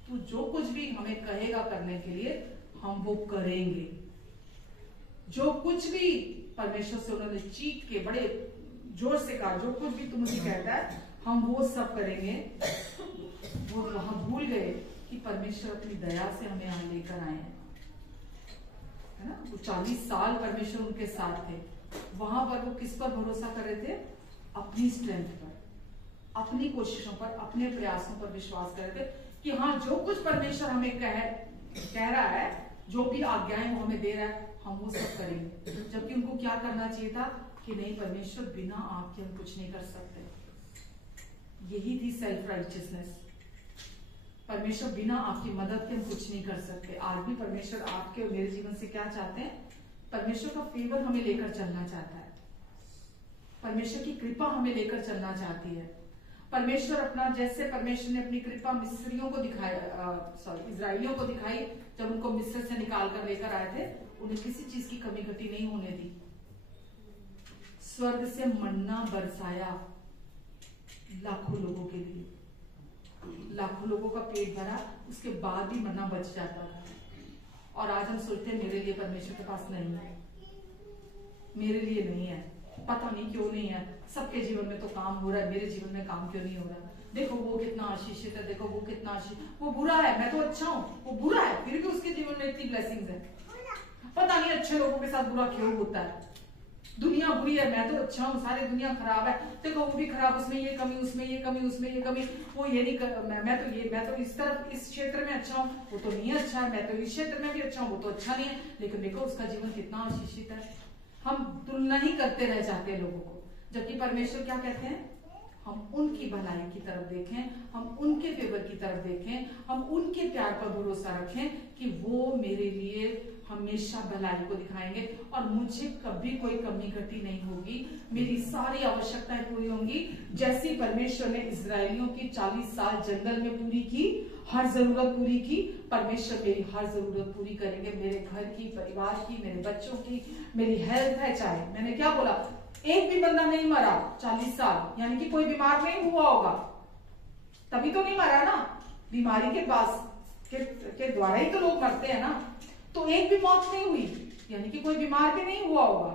तू जो कुछ भी हमें कहेगा करने के लिए हम वो करेंगे। जो कुछ भी परमेश्वर से उन्होंने चीख के बड़े जोर से कहा, जो कुछ भी तुम मुझे कहता है हम वो सब करेंगे। वो वहां भूल गए कि परमेश्वर अपनी दया से हमें यहाँ लेकर आए हैं, है ना। वो 40 साल परमेश्वर उनके साथ थे। वहां पर वो किस पर भरोसा कर रहे थे? अपनी स्ट्रेंथ पर, अपनी कोशिशों पर, अपने प्रयासों पर विश्वास कर रहे थे कि हाँ, जो कुछ परमेश्वर हमें कह रहा है, जो भी आज्ञाएं वो हमें दे रहा है, हम वो सब करेंगे। जबकि उनको क्या करना चाहिए था कि नहीं, परमेश्वर बिना आपके हम कुछ नहीं कर सकते। यही थी सेल्फ राइचियसनेस। परमेश्वर बिना आपकी मदद के हम कुछ नहीं कर सकते। आज भी परमेश्वर आपके और मेरे जीवन से क्या चाहते हैं? परमेश्वर का फेवर हमें लेकर चलना चाहता है। परमेश्वर की कृपा हमें लेकर चलना चाहती है। परमेश्वर अपना, जैसे परमेश्वर ने अपनी कृपा मिस्रियों को इजराइलियों को दिखाई, जब उनको मिस्र से निकाल कर लेकर आए थे, उन्हें किसी चीज की कमी घटी नहीं होने दी। स्वर्ग से मन्ना बरसाया लाखों लोगों के लिए, लाखों लोगों का पेट भरा, उसके बाद भी मन्ना बच जाता था। और आज हम सोचते हैं मेरे लिए परमेश्वर के पास नहीं है, मेरे लिए नहीं है, पता नहीं क्यों नहीं है। सबके जीवन में तो काम हो रहा है, मेरे जीवन में काम क्यों नहीं हो रहा? देखो वो कितना आशीषित है, देखो वो कितना आशीषित, वो बुरा है, मैं तो अच्छा हूँ, वो बुरा है, फिर भी उसके जीवन में इतनी ब्लेसिंग्स है। पता नहीं अच्छे लोगों के साथ बुरा क्यों होता है। दुनिया बुरी है, मैं तो अच्छा हूँ, सारी दुनिया खराब है, देखो वो भी खराब, उसमें ये कमी, उसमें ये कमी, उसमें ये कमी, वो ये नहीं कर, मैं तो इस तरफ, इस क्षेत्र में अच्छा हूँ, वो तो नहीं अच्छा है, मैं तो इस क्षेत्र में भी अच्छा हूँ, वो तो अच्छा नहीं है, लेकिन देखो उसका जीवन कितना आशीषित है। हम तुलना ही करते रह जाते हैं लोगों को, जबकि परमेश्वर क्या कहते हैं? हम उनकी भलाई की तरफ देखें, हम उनके फेवर की तरफ देखें, हम उनके प्यार पर भरोसा रखें कि वो मेरे लिए हमेशा भलाई को दिखाएंगे और मुझे कभी कोई कमी घटी नहीं होगी, मेरी सारी आवश्यकताएं पूरी होंगी। जैसी परमेश्वर ने इजरायलियों की 40 साल जंगल में पूरी की, हर जरूरत पूरी की, परमेश्वर मेरी हर जरूरत पूरी करेंगे। मेरे घर की, परिवार की, मेरे बच्चों की, मेरी हेल्थ है, चाहे मैंने क्या बोला, एक भी बंदा नहीं मरा 40 साल, यानी कि कोई बीमार नहीं हुआ होगा, तभी तो नहीं मरा ना, बीमारी के पास के द्वारा ही तो लोग मरते हैं ना। तो एक भी मौत नहीं हुई, यानी कि कोई बीमार भी नहीं हुआ होगा,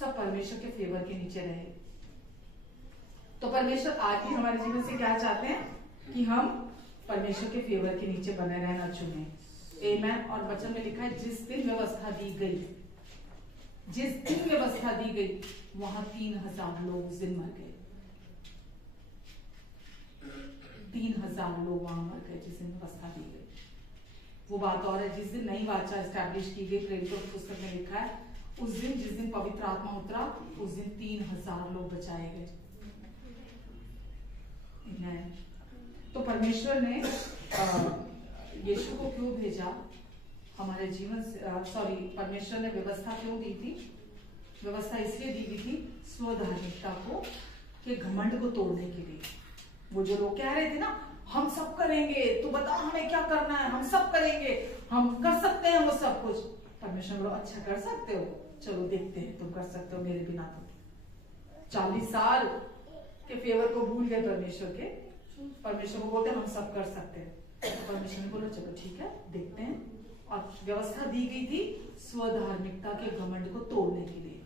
सब परमेश्वर के फेवर के नीचे रहे। तो परमेश्वर आज भी हमारे जीवन से क्या चाहते हैं कि हम परमेश्वर के फेवर के नीचे बने रहना चुने। आमेन। और वचन में लिखा है, जिस दिन व्यवस्था दी गई, जिस दिन व्यवस्था दी गई, वहां 3000 लोग उस दिन मर गए। 3000 लोग वहां मर गए जिस दिन व्यवस्था दी गई। वो बात और है, जिस दिन नई वाचा एस्टैब्लिश की गई, प्रेरितों की पुस्तक में लिखा है, उस दिन, जिस दिन पवित्र आत्मा उतरा, उस दिन 3000 लोग बचाए गए। तो परमेश्वर ने यीशु को क्यों भेजा हमारे जीवन से, परमेश्वर ने व्यवस्था क्यों दी थी? व्यवस्था इसलिए दी गई थी स्वधार्मिकता को, के घमंड को तोड़ने के लिए। वो जो लोग कह रहे थे ना, हम सब करेंगे, तू बता हमें क्या करना है, हम सब करेंगे, हम कर सकते हैं वो सब कुछ। परमेश्वर बोलो, अच्छा कर सकते हो, चलो देखते हैं तुम कर सकते हो मेरे बिना। तो 40 साल के फेवर को भूल गए परमेश्वर के, परमेश्वर को बोलते हम सब कर सकते हैं। तो परमेश्वर ने बोला चलो ठीक है, देखते हैं। और व्यवस्था दी गई थी स्वधार्मिकता के घमंड को तोड़ने के लिए।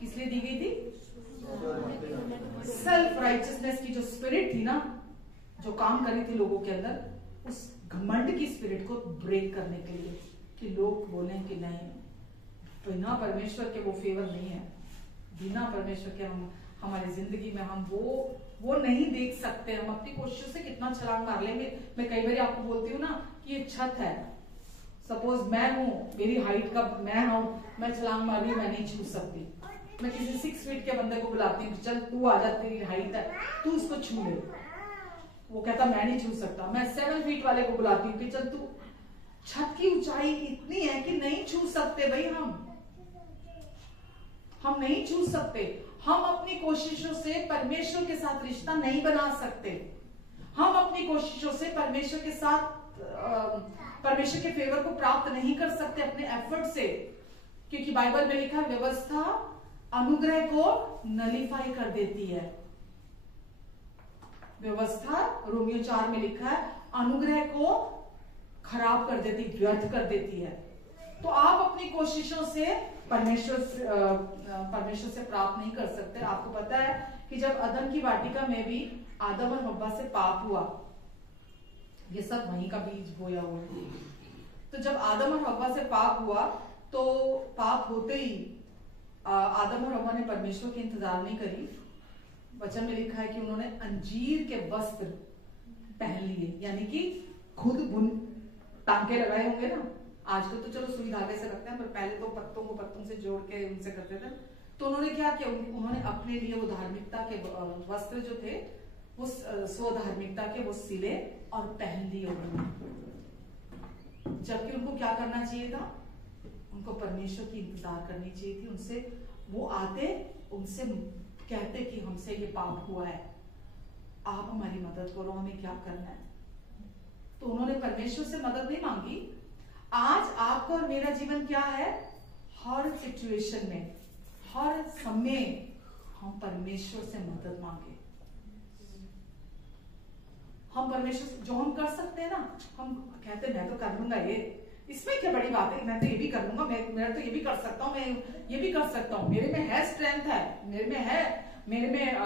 किस लिए दी गई थी? सेल्फ राइचियसनेस की जो स्पिरिट थी ना, जो काम कर रही थी लोगों के अंदर, उस घमंड की स्पिरिट को ब्रेक करने के लिए, कि लोग बोलें कि नहीं, बिना परमेश्वर के वो फेवर नहीं है, बिना परमेश्वर के हम हमारी जिंदगी में हम वो नहीं देख सकते। हम अपनी कोशिशों से कितना छलांग मार लेंगे। मैं कई बार आपको बोलती हूँ ना कि ये छत है, सपोज मैं हूँ, मेरी हाइट का मैं हूँ, मैं छलांग मार रही हूँ, मैं नहीं छू सकती। मैं किसी 6 फीट के बंदे को बुलाती हूँ, चल तू आ जा, तेरी हाइट है, तू उसको छू ले। वो कहता मैं नहीं छू सकता। मैं 7 फीट वाले को बुलाती हूँ कि चल तू, छत की ऊंचाई इतनी है कि नहीं छू सकते भाई, हम नहीं छू सकते। हम अपनी कोशिशों से परमेश्वर के साथ रिश्ता नहीं बना सकते। हम अपनी कोशिशों से परमेश्वर के साथ परमेश्वर के फेवर को प्राप्त नहीं कर सकते अपने एफर्ट से, क्योंकि बाइबल में लिखा है व्यवस्था अनुग्रह को नलीफाई कर देती है। व्यवस्था रोमियो 4 में लिखा है अनुग्रह को खराब कर देती, व्यर्थ कर देती है। तो आप अपनी कोशिशों से परमेश्वर से प्राप्त नहीं कर सकते। आपको पता है कि जब अदम की वाटिका में भी आदम और हव्वा से पाप हुआ, ये सब वहीं का बीज बोया हुआ है। तो जब आदम और हव्वा से पाप हुआ, तो पाप होते ही आदम और हव्वा ने परमेश्वर की इंतजार नहीं करी। वचन में लिखा है कि उन्होंने अंजीर के वस्त्र पहन लिए, यानी कि खुद बुन टांके लगाए होंगे ना। आजकल तो चलो सुई धागे से करते हैं, पर पहले तो पत्तों को पत्तों से जोड़ के उनसे करते थे। तो उन्होंने क्या किया, उन्होंने अपने लिए वो धार्मिकता के वस्त्र जो थे वो स्वधार्मिकता के वो सिले और पहन लिए उन्होंने। जबकि उनको क्या करना चाहिए था, उनको परमेश्वर की इंतजार करनी चाहिए थी। उनसे वो आते, उनसे कहते कि हमसे ये पाप हुआ है, आप हमारी मदद करो, हमें क्या करना है। तो उन्होंने परमेश्वर से मदद नहीं मांगी। आज आपका और मेरा जीवन क्या है, हर सिचुएशन में, हर समय हम परमेश्वर से मदद मांगे। हम परमेश्वर जो हम कर सकते हैं ना, हम कहते हैं मैं तो कर लूंगा, ये इसमें क्या बड़ी बात है, मैं तो ये भी कर लूंगा, मेरा तो ये भी कर सकता हूँ, मैं ये भी कर सकता हूँ, मेरे में है स्ट्रेंथ है, मेरे में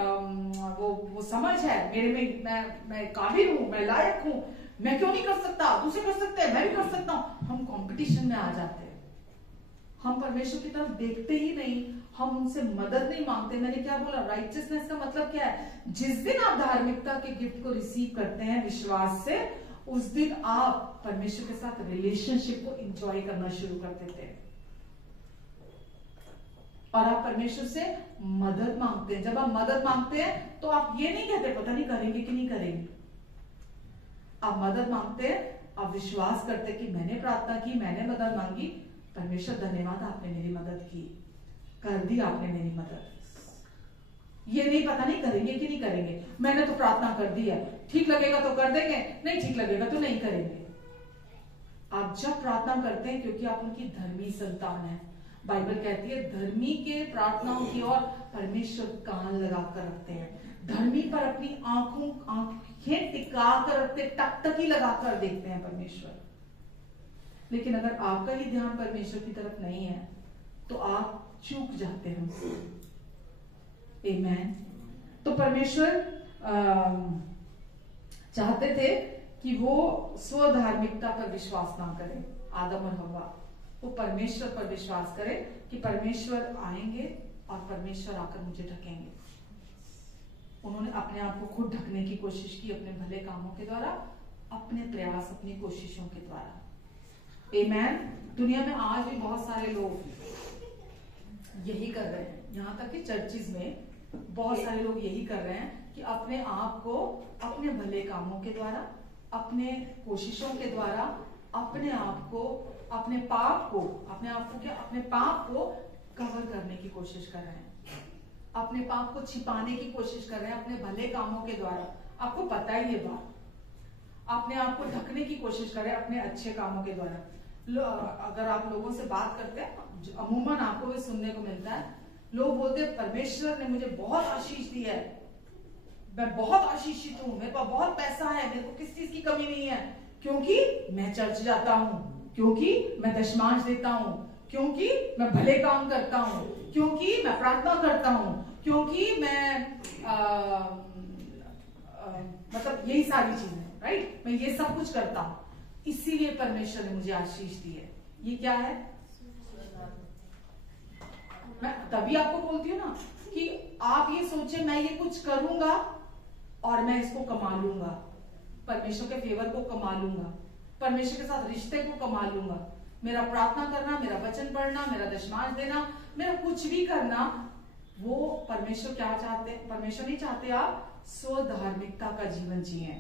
वो समझ है, मेरे में मैं काबिल हूँ, मैं लायक हूँ, मैं क्यों नहीं कर सकता, दूसरे कर सकते हैं, मैं भी कर सकता हूँ। हम कंपटीशन में आ जाते हैं। हम परमेश्वर की तरफ देखते ही नहीं, हम उनसे मदद नहीं मांगते। मैंने क्या बोला, राइचियसनेस का मतलब क्या है, जिस दिन आप धार्मिकता के गिफ्ट को रिसीव करते हैं विश्वास से, उस दिन आप परमेश्वर के साथ रिलेशनशिप को एंजॉय करना शुरू कर देते हैं और आप परमेश्वर से मदद मांगते हैं। जब आप मदद मांगते हैं तो आप ये नहीं कहते पता नहीं करेंगे कि नहीं करेंगे। आप मदद मांगते हैं, आप विश्वास करते कि मैंने प्रार्थना की, मैंने मदद मांगी, परमेश्वर धन्यवाद आपने मेरी मदद की, कर दी आपने मेरी मदद। ये नहीं पता नहीं करेंगे कि नहीं करेंगे, मैंने तो प्रार्थना कर दी है, ठीक लगेगा तो कर देंगे, नहीं ठीक लगेगा तो नहीं करेंगे। आप जब प्रार्थना करते हैं क्योंकि आप उनकी धर्मी संतान है। बाइबल कहती है धर्मी के प्रार्थनाओं की ओर परमेश्वर कान लगाकर रखते हैं। धर्मी पर अपनी आंखें टिका कर रखते, टकटकी लगाकर देखते हैं परमेश्वर। लेकिन अगर आपका ही ध्यान परमेश्वर की तरफ नहीं है तो आप चूक जाते हैं उससे। आमेन। तो परमेश्वर चाहते थे कि वो स्वधार्मिकता पर विश्वास ना करें। आदम और हव्वा वो परमेश्वर पर विश्वास करें कि परमेश्वर आएंगे और परमेश्वर आकर मुझे ढकेंगे। उन्होंने अपने आप को खुद ढकने की कोशिश की, अपने भले कामों के द्वारा, अपने प्रयास, अपनी कोशिशों के द्वारा। आमेन। दुनिया में आज भी बहुत सारे लोग यही कर रहे हैं, यहाँ तक कि चर्चिज में बहुत सारे लोग यही कर रहे हैं कि अपने आप को अपने भले कामों के द्वारा, अपने कोशिशों के द्वारा, अपने आप को, अपने पाप को, अपने पाप को कवर करने की कोशिश कर रहे हैं, अपने पाप को छिपाने की कोशिश कर रहे हैं अपने भले कामों के द्वारा। आपको पता है ये बात, अपने आप को ढकने की कोशिश कर रहे हैं अपने अच्छे कामों के द्वारा। अगर आप लोगों से बात करते हैं, अमूमन आपको भी सुनने को मिलता है, लोग बोलते हैं परमेश्वर ने मुझे बहुत आशीष दी है, मैं बहुत आशीषित हूं, मेरे पास बहुत पैसा है, मेरे को किस चीज की कमी नहीं है, क्योंकि मैं चर्च जाता हूं, क्योंकि मैं दशमांश देता हूं, क्योंकि मैं भले काम करता हूं, क्योंकि मैं प्रार्थना करता हूं, क्योंकि मैं मतलब यही सारी चीजें, राइट, मैं ये सब कुछ करता हूं, इसीलिए परमेश्वर ने मुझे आशीष दी है। ये क्या है? मैं तभी आपको बोलती हूँ ना कि आप ये सोचे मैं ये कुछ करूंगा और मैं इसको कमा लूंगा, परमेश्वर के फेवर को कमा लूंगा, परमेश्वर के साथ रिश्ते को कमा लूंगा। मेरा प्रार्थना करना, मेरा वचन पढ़ना, मेरा दशमांश देना, मेरा कुछ भी करना, वो परमेश्वर क्या चाहते हैं? परमेश्वर नहीं चाहते आप स्वधार्मिकता का जीवन जिए।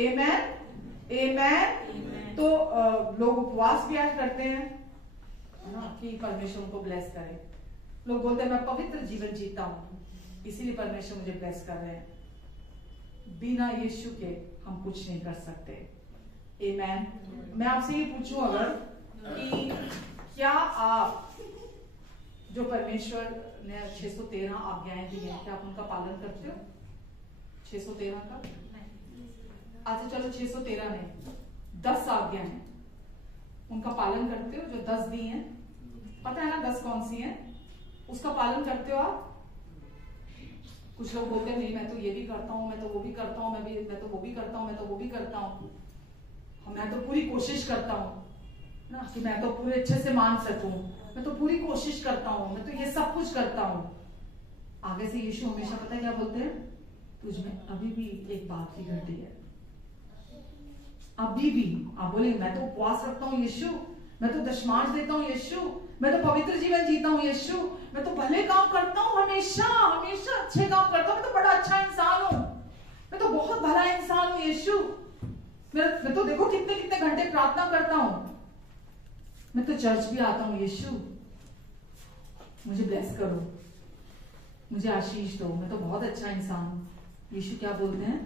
आमेन, आमेन। तो लोग उपवास भी आज करते हैं ना कि परमेश्वर उनको ब्लेस करे। लोग बोलते हैं मैं पवित्र जीवन जीता हूं, इसीलिए परमेश्वर मुझे ब्लेस कर रहे हैं। बिना यीशु के हम कुछ नहीं कर सकते। आमेन। मैं आपसे ये पूछूं अगर कि क्या आप जो परमेश्वर ने 613 आज्ञाएं दी हैं, क्या आप उनका पालन करते हो? 613 का? अच्छा चलो 613 नहीं, 10 आज्ञाएं हैं, उनका पालन करते हो? जो 10 दी हैं, पता है ना 10 कौन सी हैं? उसका पालन करते हो आप? कुछ लोग बोलते हैं नहीं मैं तो ये भी करता हूँ, मैं तो वो भी करता हूँ, मैं तो वो भी करता हूँ, मैं तो वो भी करता हूँ। मैं तो पूरी कोशिश करता हूँ ना कि मैं तो पूरे अच्छे से मान सकूं, मैं तो पूरी कोशिश करता हूँ, मैं तो ये सब कुछ करता हूँ। आगे से यीशु हमेशा पता है क्या बोलते हैं, तुझ में अभी भी एक बात की घटी है। अभी भी आप बोले मैं तो उपवास रखता हूँ यीशु, मैं तो दशमांश देता हूँ यीशु, मैं तो पवित्र जीवन जीता हूँ यीशु, मैं तो भले काम करता हूँ, हमेशा हमेशा अच्छे काम करता हूँ, मैं तो बड़ा अच्छा इंसान हूँ, मैं तो बहुत भला इंसान हूँ यीशु, मैं तो देखो कितने कितने घंटे प्रार्थना करता हूँ, मैं तो चर्च भी आता हूँ यीशु, मुझे ब्लेस करो, मुझे आशीष दो, मैं तो बहुत अच्छा इंसान हूँ। यीशु क्या बोलते हैं,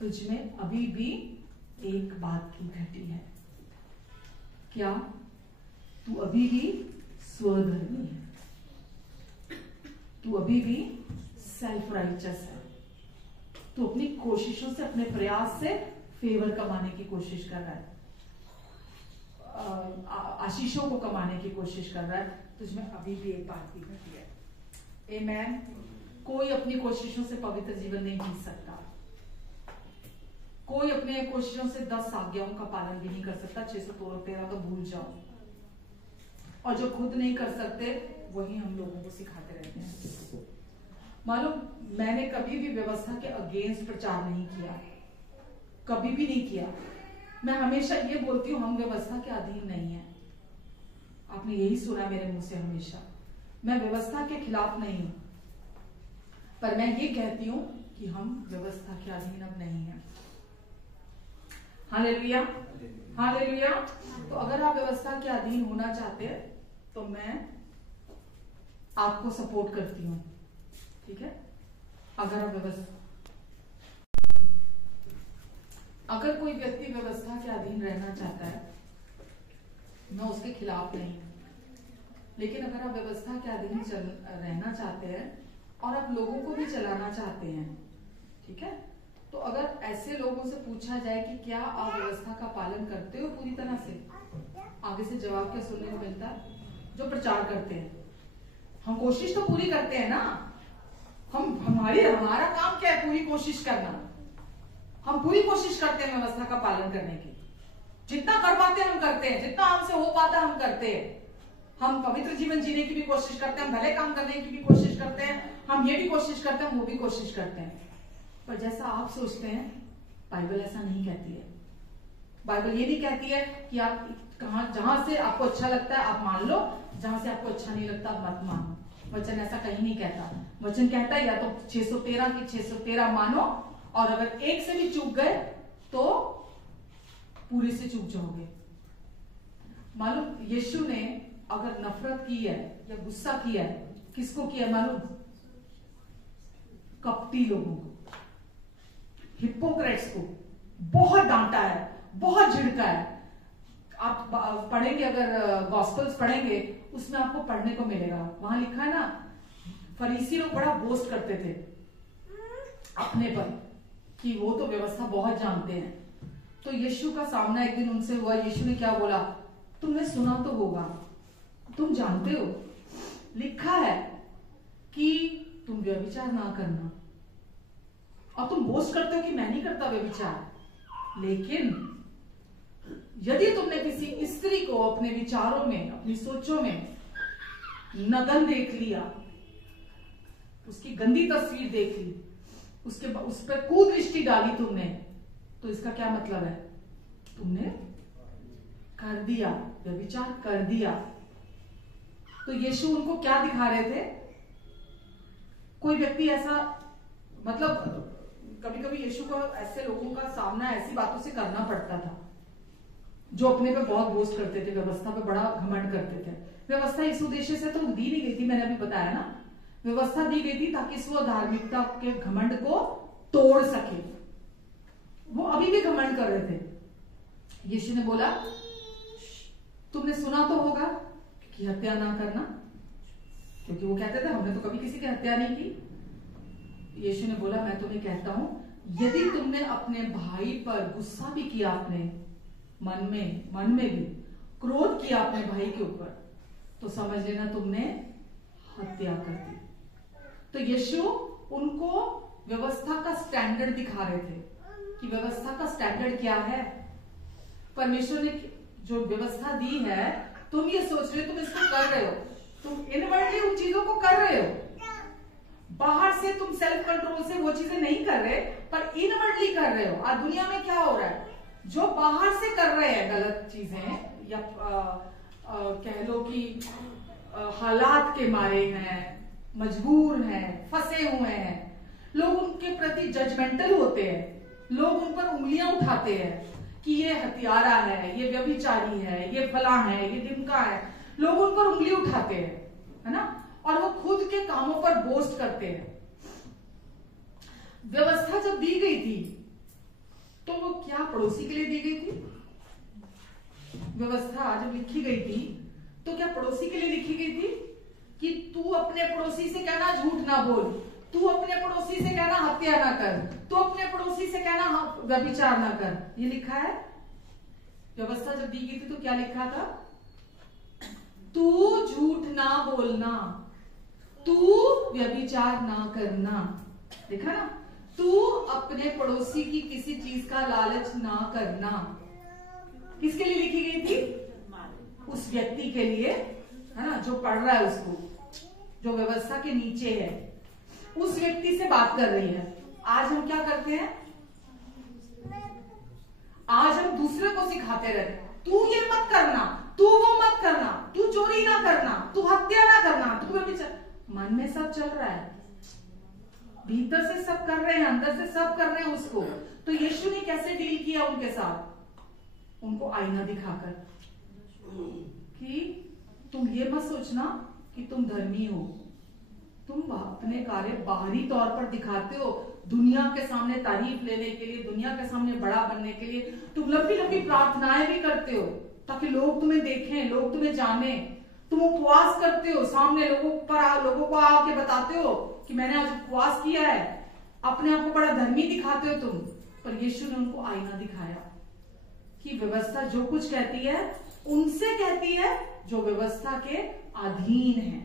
तुझ में अभी भी एक बात की घटी है। क्या? तू अभी भी स्वधर्मी है, तू अभी भी सेल्फ राइचस है, तू अपनी कोशिशों से, अपने प्रयास से फेवर कमाने की कोशिश कर रहा है, आशीषों को कमाने की कोशिश कर रहा है। तुझमें अभी भी एक बात की घटी है। आमेन। कोई अपनी कोशिशों से पवित्र जीवन नहीं जी सकता, कोई अपने कोशिशों से 10 आज्ञाओं का पालन भी नहीं कर सकता। 613 तो भूल जाओ। और जो खुद नहीं कर सकते वही हम लोगों को सिखाते रहते हैं। मालूम, मैंने कभी भी व्यवस्था के अगेंस्ट प्रचार नहीं किया, कभी भी नहीं किया। मैं हमेशा ये बोलती हूँ, हम व्यवस्था के अधीन नहीं है। आपने यही सुना मेरे मुंह से हमेशा। मैं व्यवस्था के खिलाफ नहीं हूं, पर मैं ये कहती हूँ कि हम व्यवस्था के अधीन अब नहीं है। Hallelujah, hallelujah. तो अगर आप व्यवस्था के अधीन होना चाहते हैं तो मैं आपको सपोर्ट करती हूँ, ठीक है। अगर कोई व्यक्ति व्यवस्था के अधीन रहना चाहता है, मैं उसके खिलाफ नहीं हूं, लेकिन अगर आप व्यवस्था के अधीन रहना चाहते हैं और आप लोगों को भी चलाना चाहते हैं, ठीक है, तो अगर ऐसे लोगों से पूछा जाए कि क्या आप व्यवस्था का पालन करते हो पूरी तरह से, आगे से जवाब क्या सुनने को मिलता है? जो प्रचार करते हैं, हम कोशिश तो पूरी करते हैं ना, हमारा काम क्या है? पूरी कोशिश करना। हम पूरी कोशिश करते हैं व्यवस्था का पालन करने की, जितना कर पाते हैं हम करते हैं, जितना हमसे हो पाता हम करते हैं। हम पवित्र जीवन जीने की भी कोशिश करते हैं, भले काम करने की भी कोशिश करते हैं, हम ये भी कोशिश करते हैं, वो भी कोशिश करते हैं। पर जैसा आप सोचते हैं, बाइबल ऐसा नहीं कहती है। बाइबल ये नहीं कहती है कि आप जहां से आपको अच्छा लगता है आप मान लो, जहां से आपको अच्छा नहीं लगता आप मत मानो। वचन ऐसा कहीं नहीं कहता। वचन कहता है या तो 613 की 613 मानो, और अगर एक से भी चूक गए तो पूरे से चूक जाओगे। मालूम, यीशु ने अगर नफरत की है या गुस्सा किया है, किसको किया मालूम? कपटी लोगों को, हिपोक्रेट्स को बहुत डांटा है, बहुत झिड़का है। आप पढ़ेंगे, अगर गॉस्पेल्स पढ़ेंगे, उसमें आपको पढ़ने को मिलेगा, वहां लिखा है ना, फरीसी लोग बड़ा बोस्ट करते थे अपने पर कि वो तो व्यवस्था बहुत जानते हैं। तो यीशु का सामना एक दिन उनसे हुआ। यीशु ने क्या बोला? तुमने सुना तो होगा, तुम जानते हो, लिखा है कि तुम व्यभिचार ना करना, और तुम बोस्ट करते हो कि मैं नहीं करता व्यभिचार। लेकिन यदि तुमने किसी स्त्री को अपने विचारों में, अपनी सोचों में नग्न देख लिया, उसकी गंदी तस्वीर देख ली, उस पर कुदृष्टि डाली तुमने, तो इसका क्या मतलब है? तुमने कर दिया, व्यभिचार कर दिया। तो यीशु उनको क्या दिखा रहे थे? कोई व्यक्ति ऐसा, मतलब कभी कभी यीशु को ऐसे लोगों का सामना ऐसी बातों से करना पड़ता था जो अपने पे बहुत बोस्ट करते थे, व्यवस्था पे बड़ा घमंड करते थे। व्यवस्था इस उद्देश्य से तो दी नहीं गई थी, मैंने अभी बताया ना, व्यवस्था दी गई थी ताकि स्व धार्मिकता के घमंड को तोड़ सके। वो अभी भी घमंड कर रहे थे। यीशु ने बोला, तुमने सुना तो होगा कि हत्या ना करना, क्योंकि वो कहते थे हमने तो कभी किसी की हत्या नहीं की। यीशु ने बोला, मैं तुम्हें कहता हूं, यदि तुमने अपने भाई पर गुस्सा भी किया, अपने मन में भी क्रोध किया अपने भाई के ऊपर, तो समझ लेना तुमने हत्या कर दी। तो यीशु उनको व्यवस्था का स्टैंडर्ड दिखा रहे थे कि व्यवस्था का स्टैंडर्ड क्या है। परमेश्वर ने जो व्यवस्था दी है, तुम ये सोच रहे हो तुम इसको कर रहे हो, तुम इनवर्टली उन चीजों को कर रहे हो। बाहर से तुम सेल्फ कंट्रोल से वो चीजें नहीं कर रहे, पर इनवर्टली कर रहे हो। आज दुनिया में क्या हो रहा है, जो बाहर से कर रहे हैं गलत चीजें, या कह लो कि हालात के मारे हैं, मजबूर हैं, फंसे हुए हैं, लोग उनके प्रति जजमेंटल होते हैं, लोग उन पर उंगलियां उठाते हैं कि ये हत्यारा है, ये व्यभिचारी है, ये फला है, ये ढिमका है। लोग उन पर उंगली उठाते हैं, है ना, और वो खुद के कामों पर बोस्ट करते हैं। व्यवस्था जब दी गई थी तो वो क्या पड़ोसी के लिए दी गई थी? व्यवस्था जब लिखी गई थी तो क्या पड़ोसी के लिए लिखी गई थी कि तू अपने पड़ोसी से कहना झूठ ना बोल, तू अपने पड़ोसी से कहना हत्या ना कर, तू अपने पड़ोसी से कहना व्यभिचार ना कर? ये लिखा है। व्यवस्था जब दी गई थी तो क्या लिखा था? तू झूठ ना बोलना, तू व्यभिचार ना करना। देखा ना, तू अपने पड़ोसी की किसी चीज का लालच ना करना। किसके लिए लिखी गई थी? उस व्यक्ति के लिए, है ना, जो पढ़ रहा है, उसको, जो व्यवस्था के नीचे है, उस व्यक्ति से बात कर रही है। आज हम क्या करते हैं? आज हम दूसरे को सिखाते रहते, तू ये मत करना, तू वो मत करना, तू चोरी ना करना, तू हत्या ना करना, तू व्यभिचार। मन में सब चल रहा है, भीतर से सब कर रहे हैं, अंदर से सब कर रहे हैं उसको। तो यीशु ने कैसे डील किया उनके साथ? उनको आईना दिखाकर कि तुम ये मत सोचना कि तुम धर्मी हो, तुम अपने कार्य बाहरी तौर पर दिखाते हो, दुनिया के सामने तारीफ लेने के लिए, दुनिया के सामने बड़ा बनने के लिए तुम लंबी लंबी प्रार्थनाएं भी करते हो ताकि लोग तुम्हें देखें, लोग तुम्हें जाने। तुम उपवास करते हो, सामने लोगों को आके बताते हो कि मैंने आज उपवास किया है, अपने आप को बड़ा धर्मी दिखाते हो तुम। पर यीशु ने उनको आईना दिखाया कि व्यवस्था जो कुछ कहती है उनसे कहती है जो व्यवस्था के अधीन है।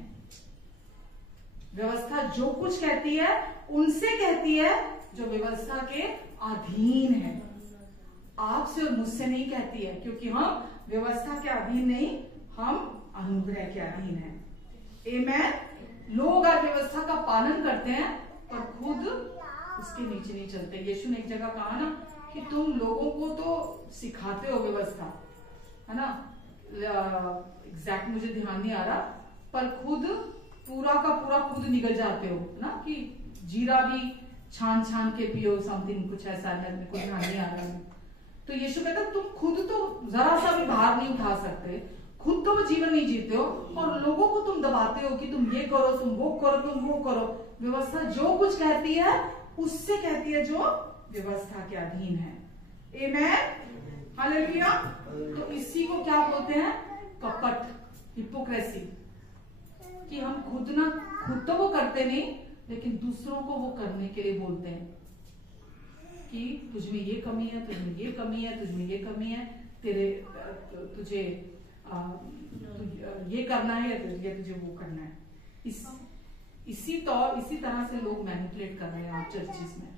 व्यवस्था जो कुछ कहती है उनसे कहती है जो व्यवस्था के अधीन है। आपसे और मुझसे नहीं कहती है, क्योंकि हम व्यवस्था के अधीन नहीं, हम अनुग्रह के अधीन है। आमेन। लोग आज व्यवस्था का पालन करते हैं पर खुद उसके नीचे नहीं चलते। यीशु ने एक जगह कहा ना कि तुम लोगों को तो सिखाते हो व्यवस्था, है ना, एग्जैक्ट मुझे ध्यान नहीं आ रहा, पर खुद पूरा का पूरा खुद निकल जाते हो ना, कि जीरा भी छान छान के पियो, समथिंग कुछ ऐसा, मेरे को ध्यान नहीं आ रहा है। तो यीशु कहता तुम खुद तो जरा सा भी भार नहीं उठा सकते, खुद तो वो जीवन नहीं जीते हो, और लोगों को तुम दबाते हो कि तुम ये करो, तुम वो करो, तुम वो करो। व्यवस्था जो कुछ कहती है उससे कहती है जो व्यवस्था के अधीन है। आमेन, हालेलुया। तो इसी को क्या बोलते हैं? कपट, हिपोक्रेसी, कि हम खुद तो वो करते नहीं, लेकिन दूसरों को वो करने के लिए बोलते हैं कि तुझमें ये कमी है, तुझमें ये कमी है, तुझमें ये कमी है, तुझे ये करना है, तुझे वो करना है। इसी तरह से लोग मैनिपुलेट कर रहे हैं आज चर्चिस में।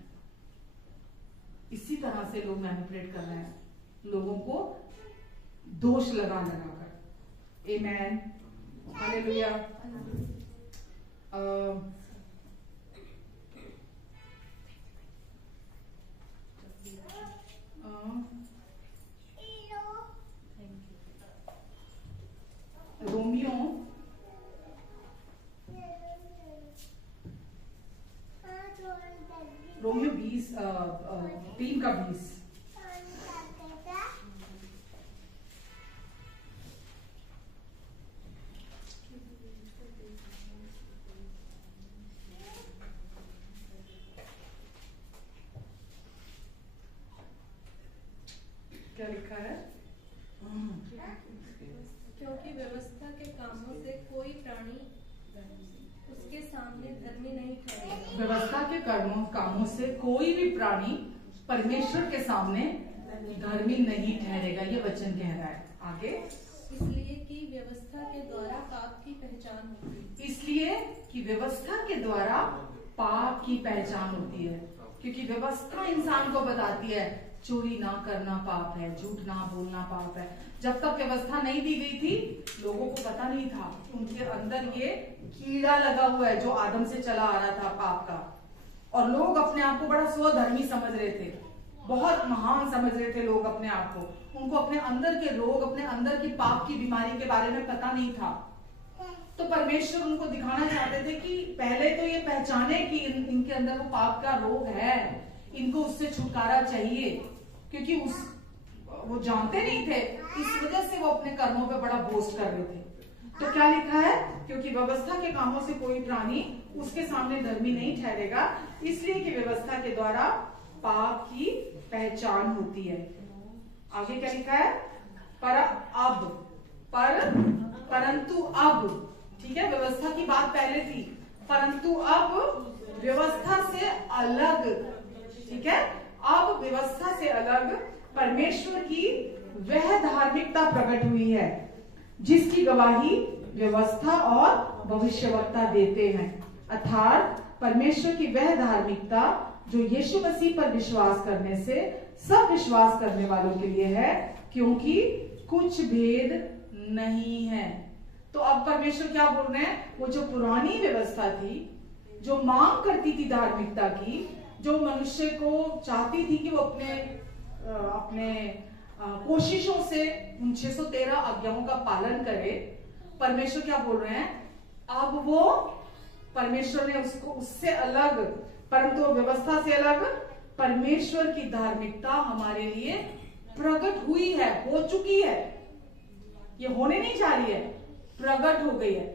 इसी तरह से लोग मैनिपुलेट कर रहे हैं, लोगों को दोष लगा कर। आमेन, हालेलुया। रोमियो 20 3 का 20। क्या लिखा है? क्योंकि व्यवस्था के कामों से कोई प्राणी उसके सामने धर्मी नहीं ठहरेगा। व्यवस्था के कामों से कोई भी प्राणी परमेश्वर के सामने धर्मी नहीं ठहरेगा, ये वचन कह रहा है। आगे, इसलिए कि व्यवस्था के द्वारा पाप की पहचान होती है। इसलिए कि व्यवस्था के द्वारा पाप की पहचान होती है। क्योंकि व्यवस्था इंसान को बताती है चोरी ना करना पाप है, झूठ ना बोलना पाप है। जब तक व्यवस्था नहीं दी गई थी लोगों को पता नहीं था, उनके अंदर ये कीड़ा लगा हुआ है जो आदम से चला आ रहा था पाप का, और लोग अपने आप को बड़ा स्वधर्मी समझ रहे थे, बहुत महान समझ रहे थे लोग अपने आप को। उनको अपने अंदर के रोग, अपने अंदर की पाप की बीमारी के बारे में पता नहीं था। तो परमेश्वर उनको दिखाना चाहते थे कि पहले तो ये पहचाने कि इनके अंदर वो पाप का रोग है, इनको उससे छुटकारा चाहिए, क्योंकि वो जानते नहीं थे, इस वजह से वो अपने कर्मों पे बड़ा बोस्ट कर रहे थे। तो क्या लिखा है, क्योंकि व्यवस्था के कामों से कोई प्राणी उसके सामने धर्मी नहीं ठहरेगा, इसलिए कि व्यवस्था के द्वारा पाप की पहचान होती है। आगे क्या लिखा है, परंतु अब, ठीक है, व्यवस्था की बात पहले थी, परंतु अब व्यवस्था से अलग, ठीक है, अब व्यवस्था से अलग परमेश्वर की वह धार्मिकता प्रकट हुई है जिसकी गवाही व्यवस्था और भविष्यवक्ता देते हैं, अर्थात परमेश्वर की वह धार्मिकता जो यीशु मसीह पर विश्वास करने से सब विश्वास करने वालों के लिए है, क्योंकि कुछ भेद नहीं है। तो अब परमेश्वर क्या बोल रहे हैं, वो जो पुरानी व्यवस्था थी, जो मांग करती थी धार्मिकता की, जो मनुष्य को चाहती थी कि वो अपने कोशिशों से उन 613 आज्ञाओं का पालन करे, परमेश्वर क्या बोल रहे हैं, अब वो परमेश्वर ने उसको उससे अलग, परंतु व्यवस्था से अलग परमेश्वर की धार्मिकता हमारे लिए प्रकट हुई है, हो चुकी है, ये होने नहीं जा रही है, प्रकट हो गई है।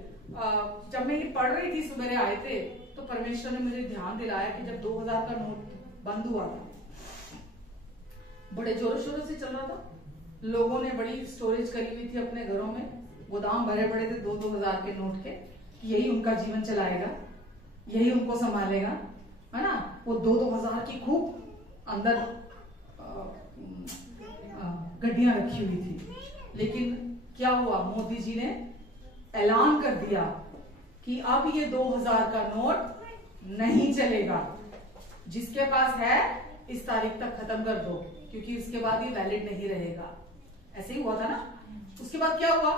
जब मैं ये पढ़ रही थी, सवेरे आए थे, तो परमेश्वर ने मुझे ध्यान दिलाया कि जब 2000 का नोट बंद हुआ था, बड़े जोरों शोरों से चल रहा था, लोगों ने बड़ी स्टोरेज करी हुई थी अपने घरों में, गोदाम भरे पड़े थे 2-2 हजार के नोट के, यही उनका जीवन चलाएगा, यही उनको संभालेगा, है ना। वो 2-2 हजार की खूब अंदर गड्डियां रखी हुई थी। लेकिन क्या हुआ, मोदी जी ने ऐलान कर दिया कि अब ये 2000 का नोट नहीं चलेगा, जिसके पास है इस तारीख तक खत्म कर दो, क्योंकि इसके बाद ये वैलिड नहीं रहेगा। ऐसे ही हुआ था ना। उसके बाद क्या हुआ,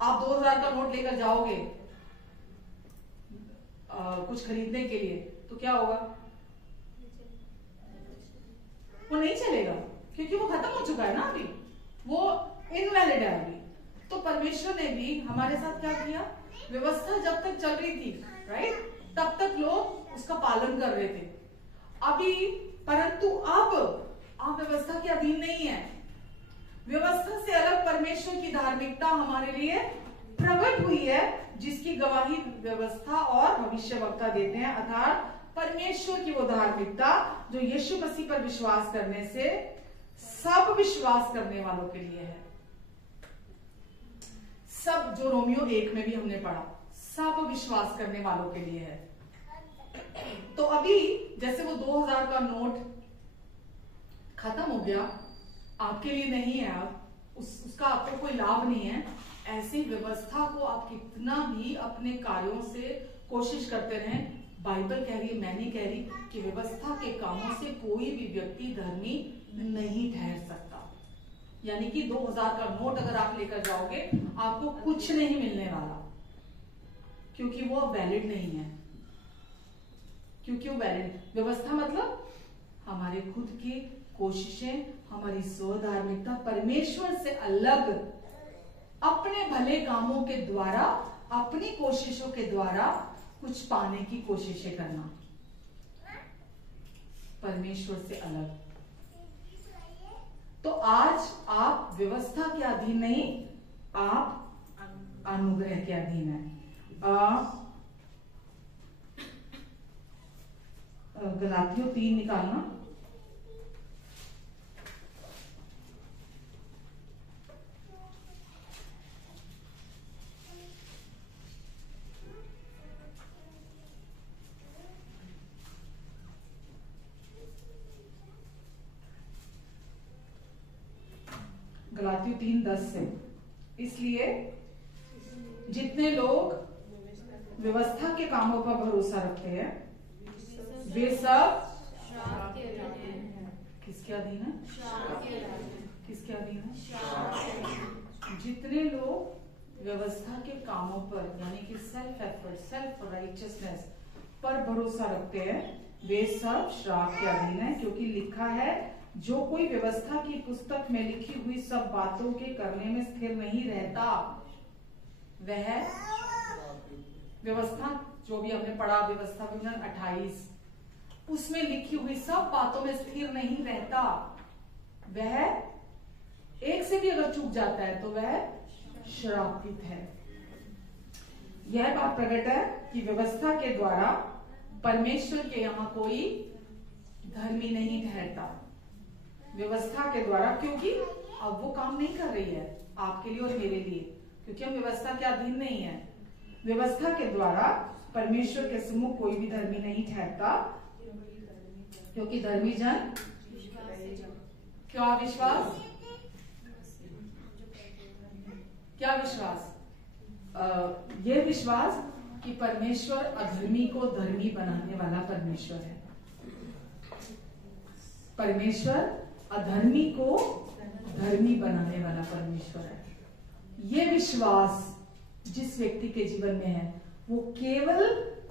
आप 2000 का नोट लेकर जाओगे कुछ खरीदने के लिए, तो क्या होगा, वो नहीं चलेगा, क्योंकि वो खत्म हो चुका है ना, अभी वो इनवैलिड है अभी। तो परमेश्वर ने भी हमारे साथ क्या किया, व्यवस्था जब तक चल रही थी, राइट, तब तक लोग उसका पालन कर रहे थे अभी, परंतु अब आप व्यवस्था के अधीन नहीं है, व्यवस्था से अलग परमेश्वर की धार्मिकता हमारे लिए प्रकट हुई है, जिसकी गवाही व्यवस्था और भविष्यवक्ता देते हैं, अर्थात परमेश्वर की वो धार्मिकता जो यीशु मसीह पर विश्वास करने से सब विश्वास करने वालों के लिए है। सब, जो रोमियो 1 में भी हमने पढ़ा, सब विश्वास करने वालों के लिए है। तो अभी जैसे वो 2000 का नोट खत्म हो गया, आपके लिए नहीं है, अब उसका आपको कोई लाभ नहीं है, ऐसी व्यवस्था को आप कितना भी अपने कार्यों से कोशिश करते रहें, बाइबल कह रही है, मैं नहीं कह रही, कि व्यवस्था के कामों से कोई भी व्यक्ति धर्मी नहीं ठहर सकता। यानी कि 2000 का नोट अगर आप लेकर जाओगे, आपको कुछ नहीं मिलने वाला, क्योंकि वो वैलिड नहीं है। क्योंकि वो वैलिड, व्यवस्था मतलब हमारे खुद की कोशिशें, हमारी स्वधार्मिकता, परमेश्वर से अलग अपने भले कामों के द्वारा, अपनी कोशिशों के द्वारा कुछ पाने की कोशिशें करना, परमेश्वर से अलग। तो आज आप व्यवस्था के अधीन नहीं, आप अनुग्रह के अधीन है। गलातियों 3 निकालना, गलातियों 3:10 से, इसलिए जितने लोग व्यवस्था के कामों पर भरोसा रखते हैं वे सब किसके अधीन है? किसके अधीन है? जितने लोग व्यवस्था के कामों पर यानी कि सेल्फ एफर्ट, सेल्फ राइचियसनेस पर भरोसा रखते हैं वे सब श्राप के अधीन है, क्योंकि लिखा है जो कोई व्यवस्था की पुस्तक में लिखी हुई सब बातों के करने में स्थिर नहीं रहता वह व्यवस्था, जो भी हमने पढ़ा व्यवस्था विवरण 28, उसमें लिखी हुई सब बातों में स्थिर नहीं रहता, वह एक से भी अगर चूक जाता है तो वह श्रापित है। यह बात प्रकट है कि व्यवस्था के द्वारा परमेश्वर के यहाँ कोई धर्मी नहीं ठहरता। व्यवस्था के द्वारा, क्योंकि अब वो काम नहीं कर रही है आपके लिए और मेरे लिए, क्योंकि हम व्यवस्था के अधीन नहीं है। व्यवस्था के द्वारा परमेश्वर के सम्मुख कोई भी धर्मी नहीं ठहरता, क्योंकि धर्मी जन क्या विश्वास, क्या विश्वास? यह विश्वास कि परमेश्वर अधर्मी को धर्मी बनाने वाला परमेश्वर है। परमेश्वर अधर्मी को धर्मी बनाने वाला परमेश्वर है। यह विश्वास जिस व्यक्ति के जीवन में है वो केवल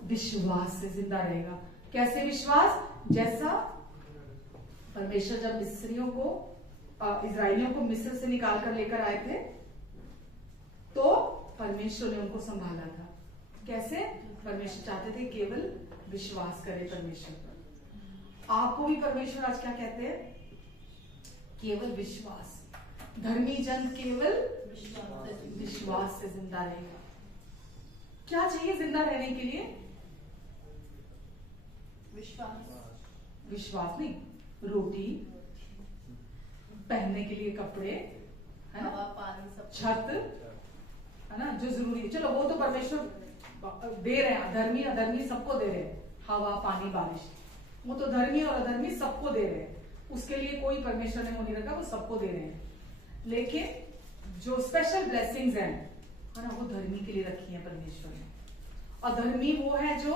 विश्वास से जिंदा रहेगा। कैसे विश्वास? जैसा परमेश्वर जब मिस्रियों को, इजराइलियों को मिस्र से निकाल कर लेकर आए थे तो परमेश्वर ने उनको संभाला था। कैसे? परमेश्वर चाहते थे केवल विश्वास करे परमेश्वर पर। आपको भी परमेश्वर आज क्या कहते हैं? केवल विश्वास। धर्मी जन केवल विश्वास से जिंदा रहेगा। क्या चाहिए जिंदा रहने के लिए? विश्वास नहीं, रोटी, पहनने के लिए कपड़े, है ना, छत, है ना, जो जरूरी है। चलो वो तो परमेश्वर दे रहे हैं, धर्मी अधर्मी सबको दे रहे हैं, हवा पानी बारिश, वो तो धर्मी और अधर्मी सबको दे रहे हैं। उसके लिए कोई परमेश्वर ने वो नहीं रखा, वो सबको दे रहे हैं। लेकिन जो स्पेशल ब्लेसिंग्स हैं, है ना, वो धर्मी के लिए रखी है परमेश्वर ने। और धर्मी वो है जो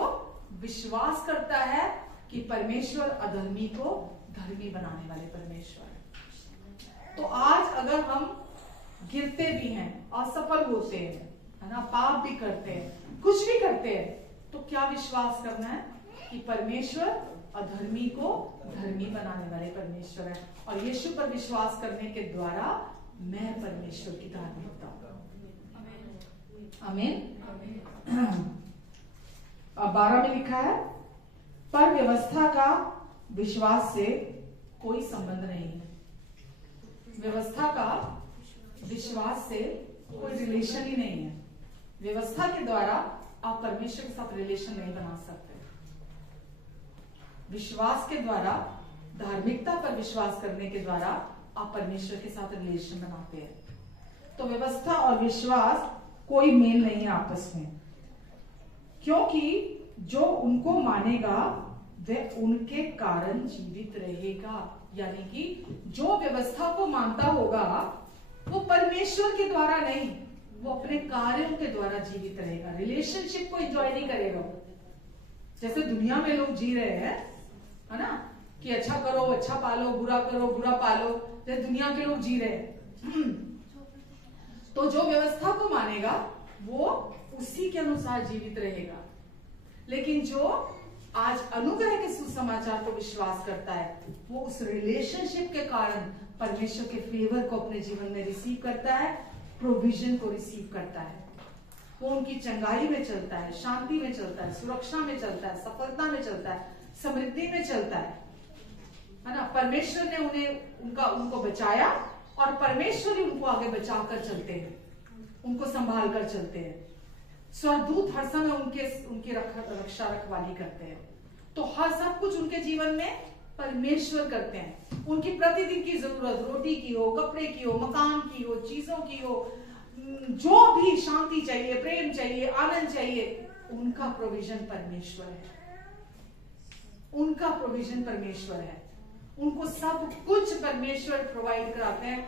विश्वास करता है कि परमेश्वर अधर्मी को धर्मी बनाने वाले परमेश्वर है। तो आज अगर हम गिरते भी हैं, असफल होते हैं, है ना, पाप भी करते हैं, कुछ भी करते हैं, तो क्या विश्वास करना है कि परमेश्वर अधर्मी को धर्मी बनाने वाले परमेश्वर है। और यीशु पर विश्वास करने के द्वारा मैं परमेश्वर की धार्मिकता हूं। आमीन। 12 में लिखा है पर व्यवस्था का विश्वास से कोई संबंध नहीं है। व्यवस्था का विश्वास से कोई रिलेशन ही नहीं है। व्यवस्था के द्वारा आप परमेश्वर के साथ रिलेशन नहीं बना सकते। विश्वास के द्वारा, धार्मिकता पर विश्वास करने के द्वारा आप परमेश्वर के साथ रिलेशन बनाते हैं। तो व्यवस्था और विश्वास कोई मेल नहीं है आपस में, क्योंकि जो उनको मानेगा वह उनके कारण जीवित रहेगा। यानी कि जो व्यवस्था को मानता होगा वो परमेश्वर के द्वारा नहीं, वो अपने कार्यों के द्वारा जीवित रहेगा। रिलेशनशिप को एंजॉय नहीं करेगा। जैसे दुनिया में लोग जी रहे हैं, है ना, कि अच्छा करो अच्छा पालो, बुरा करो बुरा पालो, जैसे दुनिया के लोग जी रहे हैं। तो जो व्यवस्था को मानेगा वो उसी के अनुसार जीवित रहेगा। लेकिन जो आज अनुग्रह के सुसमाचार को विश्वास करता है वो उस रिलेशनशिप के कारण परमेश्वर के फेवर को अपने जीवन में रिसीव करता है, प्रोविजन को रिसीव करता है। वो उनकी चंगाई में चलता है, शांति में चलता है, सुरक्षा में चलता है, सफलता में चलता है, समृद्धि में चलता है ना। परमेश्वर ने उनको बचाया और परमेश्वर ही उनको आगे बचा कर चलते हैं, उनको संभाल कर चलते हैं। स्वर्गदूत हर समय उनकी रक्षा रखवाली करते हैं। तो हर सब कुछ उनके जीवन में परमेश्वर करते हैं। उनकी प्रतिदिन की जरूरत, रोटी की हो, कपड़े की हो, मकान की हो, चीजों की हो, जो भी शांति चाहिए, प्रेम चाहिए, आनंद चाहिए, उनका प्रोविजन परमेश्वर है। उनका प्रोविजन परमेश्वर है। उनको सब कुछ परमेश्वर प्रोवाइड कराते हैं।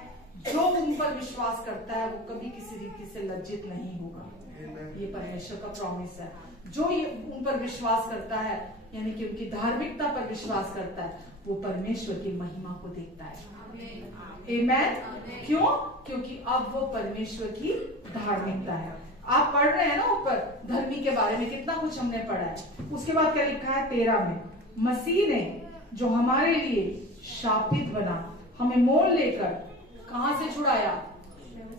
जो उन पर विश्वास करता है वो कभी किसी रीति से लज्जित नहीं होगा। ये परमेश्वर का प्रॉमिस है। जो ये उन पर विश्वास करता है, यानी कि उनकी धार्मिकता पर विश्वास करता है, वो परमेश्वर की महिमा को देखता है। आमेन। क्यों? क्योंकि अब वो परमेश्वर की धार्मिकता है। आप पढ़ रहे हैं ना ऊपर धर्मी के बारे में, कितना कुछ हमने पढ़ा है। उसके बाद क्या लिखा है 13 में, मसीह ने जो हमारे लिए शापित बना, हमें मोल लेकर कहां से छुड़ाया?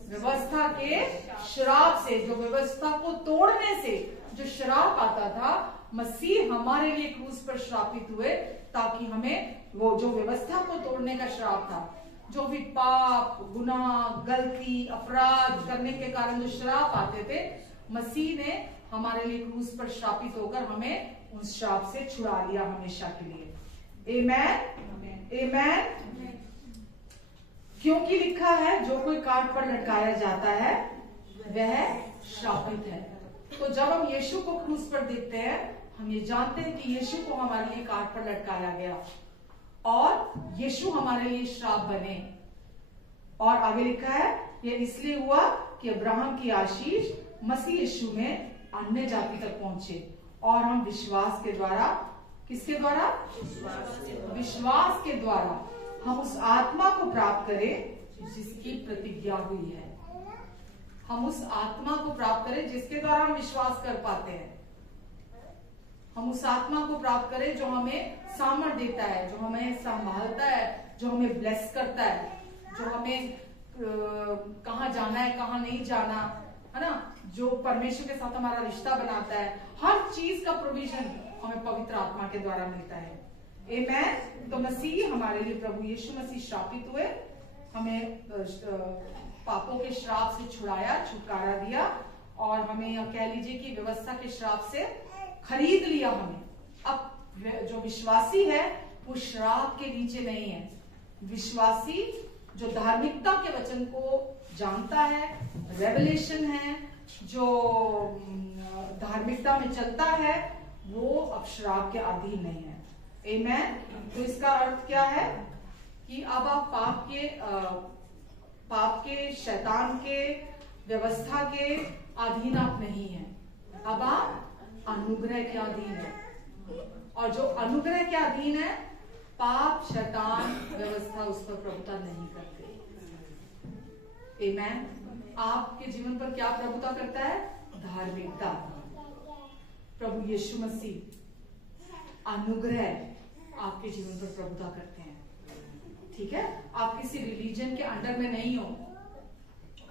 व्यवस्था के श्राप से। जो व्यवस्था को तोड़ने से जो श्राप आता था, मसीह हमारे लिए क्रूस पर श्रापित हुए, ताकि हमें वो जो व्यवस्था को तोड़ने का श्राप था, जो भी पाप, गुनाह, गलती, अपराध करने के कारण जो श्राप आते थे, मसीह ने हमारे लिए क्रूस पर श्रापित होकर हमें उस श्राप से छुड़ा लिया हमेशा के लिए। आमेन। आमेन। क्योंकि लिखा है, जो कोई काट पर लटकाया जाता है वह श्रापित है। तो जब हम यीशु को क्रूस पर देखते हैं, हम ये जानते हैं कि यीशु को हमारे लिए काट पर लटकाया गया और यीशु हमारे लिए श्राप बने। और आगे लिखा है, यह इसलिए हुआ कि अब्राहम की आशीष मसीह यीशु में अन्य जाति तक पहुंचे और हम विश्वास के द्वारा, किसके द्वारा? विश्वास के द्वारा हम उस आत्मा को प्राप्त करें जिसकी प्रतिज्ञा हुई है। हम उस आत्मा को प्राप्त करें जिसके द्वारा हम विश्वास कर पाते हैं। हम उस आत्मा को प्राप्त करें जो हमें सामर्थ देता है, जो हमें संभालता है, जो हमें ब्लेस करता है, जो हमें कहाँ जाना है, कहाँ नहीं जाना है ना, जो परमेश्वर के साथ हमारा रिश्ता बनाता है। हर चीज का प्रोविजन हमें पवित्र आत्मा के द्वारा मिलता है। आमेन। तो मसीह हमारे लिए, प्रभु यीशु मसीह श्रापित हुए, हमें पापों के श्राप से छुड़ाया, छुटकारा दिया और हमें यह कह लीजिए कि व्यवस्था के श्राप से खरीद लिया हमें। अब जो विश्वासी है वो श्राप के नीचे नहीं है। विश्वासी जो धार्मिकता के वचन को जानता है, रेवलेशन है, जो धार्मिकता में चलता है, वो अब श्राप के अधीन नहीं है। आमेन। तो इसका अर्थ क्या है कि अब आप पाप के, शैतान के, व्यवस्था के अधीन आप नहीं हैं। अब आप अनुग्रह के अधीन है। और जो अनुग्रह के अधीन है, पाप, शैतान, व्यवस्था उस पर प्रभुता नहीं करते। आमेन। आपके जीवन पर क्या प्रभुता करता है? धार्मिकता। प्रभु यीशु मसीह अनुग्रह आपके जीवन पर प्रभुता करते हैं। ठीक है? आप किसी रिलीजन के अंडर में नहीं हो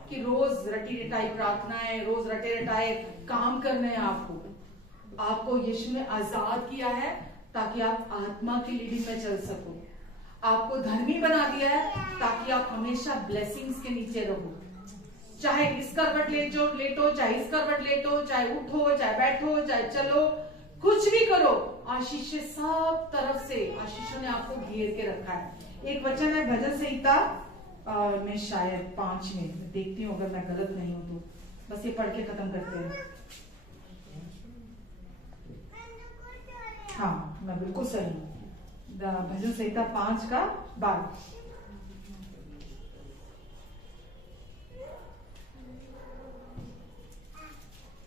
कि रोज रटी रटाई प्रार्थनाएं, रोज रटे रटाए काम करने हैं। आपको यीशु ने आजाद किया है ताकि आप आत्मा की लीडिंग में चल सको। आपको धर्मी बना दिया है ताकि आप हमेशा ब्लेसिंग्स के नीचे रहो। चाहे इस करवट लेटो, चाहे इस करवट लेटो, चाहे उठो, चाहे बैठो, चाहे चलो, कुछ भी करो, आशीष सब तरफ से आशीषों ने आपको घेर के रखा है। एक वचन है भजन संहिता में शायद 5 में, देखती हूँ अगर मैं गलत नहीं हूं तो। बस ये पढ़ के खत्म करते हैं। हाँ, मैं बिल्कुल सही हूँ। भजन संहिता 5 का 12।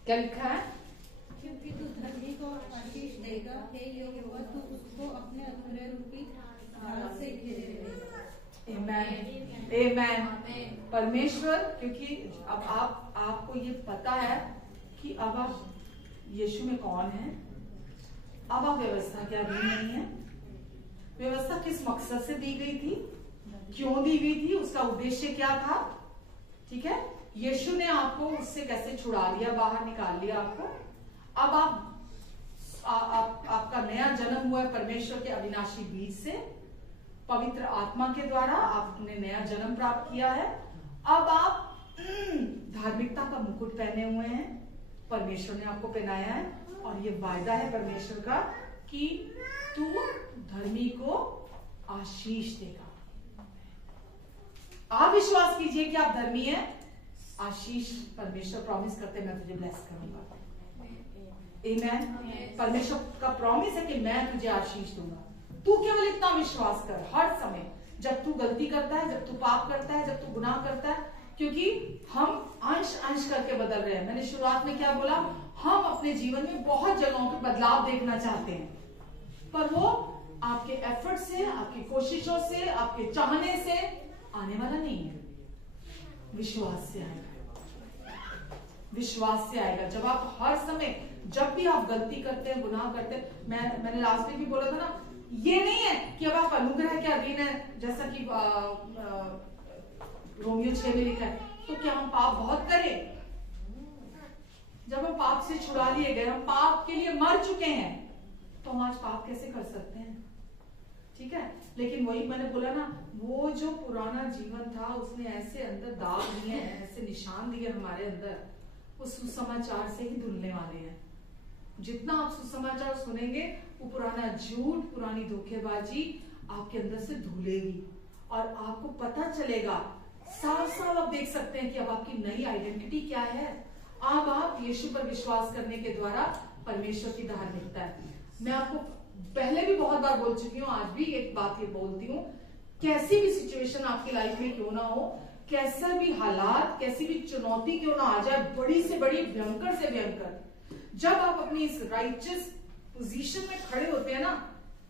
क्या लिखा है? क्योंकि तू धर्मी को आशीष देगा, हे यहोवा, तू उसको अपने अनुग्रह रूपी धारा से घेरे रहेगा। आमेन। आमेन। परमेश्वर, क्योंकि अब आपको ये पता है कि अब आप यीशु में कौन है। अब आप व्यवस्था के अधीन नहीं है। व्यवस्था किस मकसद से दी गई थी, क्यों दी गई थी, उसका उद्देश्य क्या था? ठीक है? यीशु ने आपको उससे कैसे छुड़ा लिया, बाहर निकाल लिया आपको। अब आपका नया जन्म हुआ है परमेश्वर के अविनाशी बीज से, पवित्र आत्मा के द्वारा आपने नया जन्म प्राप्त किया है। अब आप धार्मिकता का मुकुट पहने हुए हैं, परमेश्वर ने आपको पहनाया है। और ये वायदा है परमेश्वर का कि तू धर्मी को आशीष देगा। आप विश्वास कीजिए कि आप धर्मी हैं, आशीष परमेश्वर प्रॉमिस करते, मैं तुझे ब्लेस करूंगा। आमेन। परमेश्वर का प्रॉमिस है कि मैं तुझे आशीष दूंगा। तू केवल इतना विश्वास कर हर समय, जब तू गलती करता है, जब तू पाप करता है, जब तू गुनाह करता है, क्योंकि हम अंश अंश करके बदल रहे हैं। मैंने शुरुआत में क्या बोला? हम अपने जीवन में बहुत जगहों पे बदलाव देखना चाहते हैं, पर वो आपके एफर्ट से, आपकी कोशिशों से, आपके चाहने से आने वाला नहीं है, विश्वास से आएगा। विश्वास से आएगा। जब आप हर समय, जब भी आप गलती करते हैं, गुनाह करते हैं, मैंने लास्ट में भी बोला था ना, ये नहीं है कि अब आप अनुग्रह के अधीन है, जैसा कि रोमियो 6 में लिखा है, तो क्या हम पाप बहुत करें? जब हम पाप से छुड़ा लिए गए, हम पाप के लिए मर चुके हैं, तो हम आज पाप कैसे कर सकते हैं? ठीक है, लेकिन वही मैंने बोला ना, वो जो पुराना जीवन था उसने ऐसे अंदर दाग दिए हैं, ऐसे निशान दिए हमारे अंदर, उस सुसमाचार से ही धुलने वाले हैं। जितना आप सुसमाचार सुनेंगे, वो पुराना झूठ, पुरानी धोखेबाजी आपके अंदर से धुलेगी और आपको पता चलेगा, साफ साफ आप देख सकते हैं कि अब आपकी नई आइडेंटिटी क्या है। अब आप यीशु पर विश्वास करने के द्वारा परमेश्वर की धार्मिकता है। मैं आपको पहले भी बहुत बार बोल चुकी हूँ, आज भी एक बात ये बोलती हूँ, कैसी भी सिचुएशन आपकी लाइफ में क्यों ना हो, कैसा भी हालात, कैसी भी चुनौती क्यों ना आ जाए, बड़ी से बड़ी, भयंकर से भयंकर, जब आप अपनी इस राइचियस पोजीशन में खड़े होते हैं ना,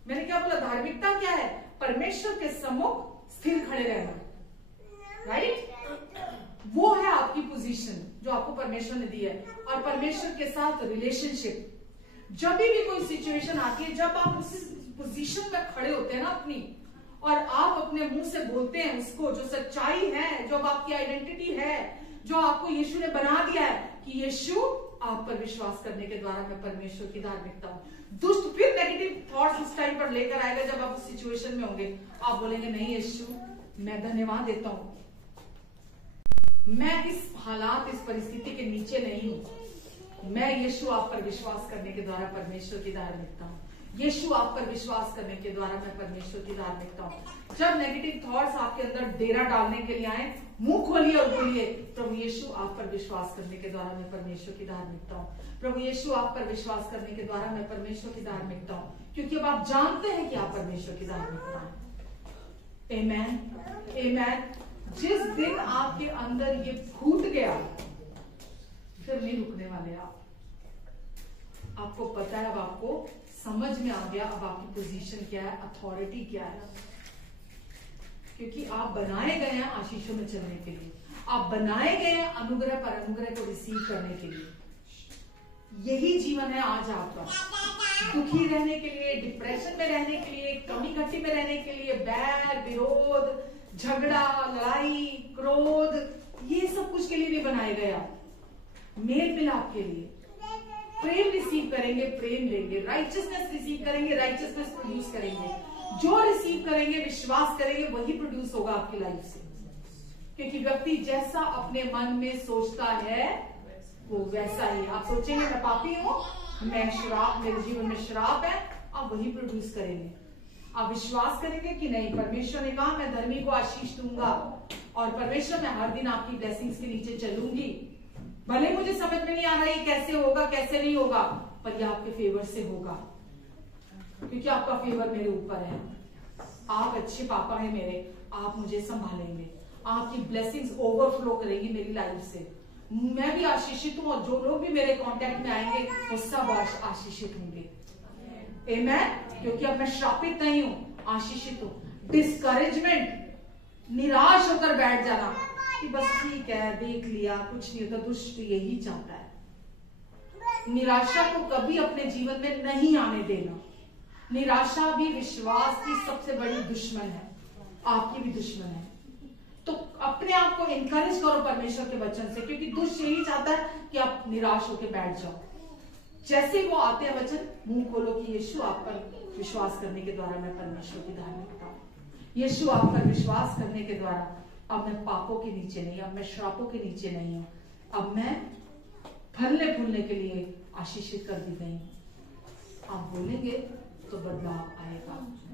मैंने क्या बोला, धार्मिकता क्या है? परमेश्वर के सम्मुख स्थिर खड़े रहना, राइट? वो है आपकी पोजीशन जो आपको परमेश्वर ने दी है। और परमेश्वर के साथ रिलेशनशिप, जब भी कोई सिचुएशन आती है, जब आप उस पोजीशन में खड़े होते हैं ना अपनी, और आप अपने मुंह से बोलते हैं उसको, जो सच्चाई है, जो आपकी आइडेंटिटी है, जो आपको यीशु ने बना दिया है कि यीशु आप पर विश्वास करने के द्वारा मैं परमेश्वर की धार्मिकता हूं। दुष्ट फिर नेगेटिव थॉट्स उस टाइम पर लेकर आएगा जब आप उस सिचुएशन में होंगे। आप बोलेंगे, नहीं यीशु, मैं धन्यवाद देता हूं, मैं इस हालात, इस परिस्थिति के नीचे नहीं हूं, मैं यीशु आप पर विश्वास करने के द्वारा परमेश्वर की धार्मिकता हूं। यीशु आप पर विश्वास करने के द्वारा मैं परमेश्वर की धार्मिकता हूं। जब नेगेटिव थॉट्स आपके अंदर डेरा डालने के लिए आए, मुंह खोलिए और बोलिए, प्रभु यीशु आप पर विश्वास करने के द्वारा मैं परमेश्वर की धार्मिकता हूं। प्रभु यीशु आप पर विश्वास करने के द्वारा मैं परमेश्वर की धार्मिकता हूं, क्योंकि अब आप जानते हैं कि आप परमेश्वर की धार्मिकता हैं। आमेन, आमेन। जिस दिन आपके अंदर ये फूट गया, फिर नहीं रुकने वाले आप। आपको पता है, अब आपको समझ में आ गया अब आपकी पोजीशन क्या है, अथॉरिटी क्या है, क्योंकि आप बनाए गए हैं आशीषों में चलने के लिए, आप बनाए गए हैं अनुग्रह पर अनुग्रह को रिसीव करने के लिए। यही जीवन है आज आपका, दुखी रहने के लिए, डिप्रेशन में रहने के लिए, कमी घटी में रहने के लिए, बैर, विरोध, झगड़ा, लड़ाई, क्रोध, ये सब कुछ के लिए नहीं बनाए गए आप। मेल मिलाप के लिए, प्रेम रिसीव करेंगे, प्रेम लेंगे, राइचियसनेस रिसीव करेंगे, राइचियसनेस प्रोड्यूस करेंगे। जो रिसीव करेंगे, विश्वास करेंगे, वही प्रोड्यूस होगा आपकी लाइफ से, क्योंकि व्यक्ति जैसा अपने मन में सोचता है वो वैसा ही। आप सोचेंगे मैं पापी हूं, मैं शराब, मेरे जीवन में शराब है, आप वही प्रोड्यूस करेंगे। आप विश्वास करेंगे कि नहीं, परमेश्वर ने कहा मैं धर्मी को आशीष दूंगा, और परमेश्वर मैं हर दिन आपकी ब्लेसिंग्स के नीचे चलूंगी, भले मुझे समझ में नहीं आ रहा है कैसे होगा कैसे नहीं होगा, पर ये आपके फेवर से होगा, क्योंकि आपका फेवर मेरे ऊपर है। आप अच्छे पापा हैं मेरे, आप मुझे संभालेंगे, आपकी ब्लेसिंग्स ओवरफ्लो करेगी मेरी लाइफ से, मैं भी आशीषित हूं, और जो लोग भी मेरे कांटेक्ट में आएंगे वो सब आशीषित होंगे। आमेन। क्योंकि अब मैं श्रापित नहीं हूं, आशीषित हूं। डिस्करेजमेंट, निराश होकर बैठ जाना कि बस ठीक है, देख लिया, कुछ नहीं होता, दुष्ट यही चाहता है। निराशा को कभी अपने जीवन में नहीं आने देना। निराशा भी विश्वास की सबसे बड़ी दुश्मन है, आपकी भी दुश्मन है। तो अपने आप को इनकरेज करो परमेश्वर के वचन से, क्योंकि दुष्ट यही चाहता है कि आप निराश होकर बैठ जाओ। जैसे वो आते हैं वचन, मुंह खोलो कि यीशु आप पर विश्वास करने के द्वारा मैं परमेश्वर की धार्मिकता हूं। यीशु आप पर विश्वास करने के द्वारा अब मैं पापों के नीचे नहीं, अब मैं श्रापों के नीचे नहीं हूं, अब मैं फलने फूलने के लिए आशीषित कर दी गई। आप बोलेंगे तो बदलाव आएगा,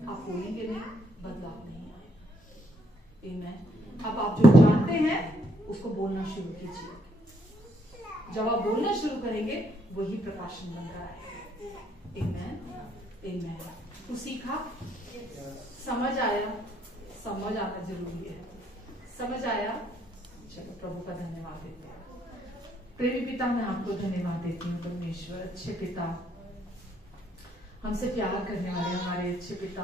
आप बोलेंगे नहीं, बदलाव नहीं आएगा। आमीन। अब आप जो जानते हैं उसको बोलना शुरू कीजिए। जब आप बोलना शुरू करेंगे वही प्रकाशन बन रहा है। आमीन, आमीन। तो सीखा, समझ आया, समझ आना जरूरी है, समझ आया। चलो प्रभु का धन्यवाद देते हैं। प्रेमी पिता, मैं आपको धन्यवाद देती हूँ परमेश्वर, अच्छे पिता, हमसे प्यार करने वाले हमारे अच्छे पिता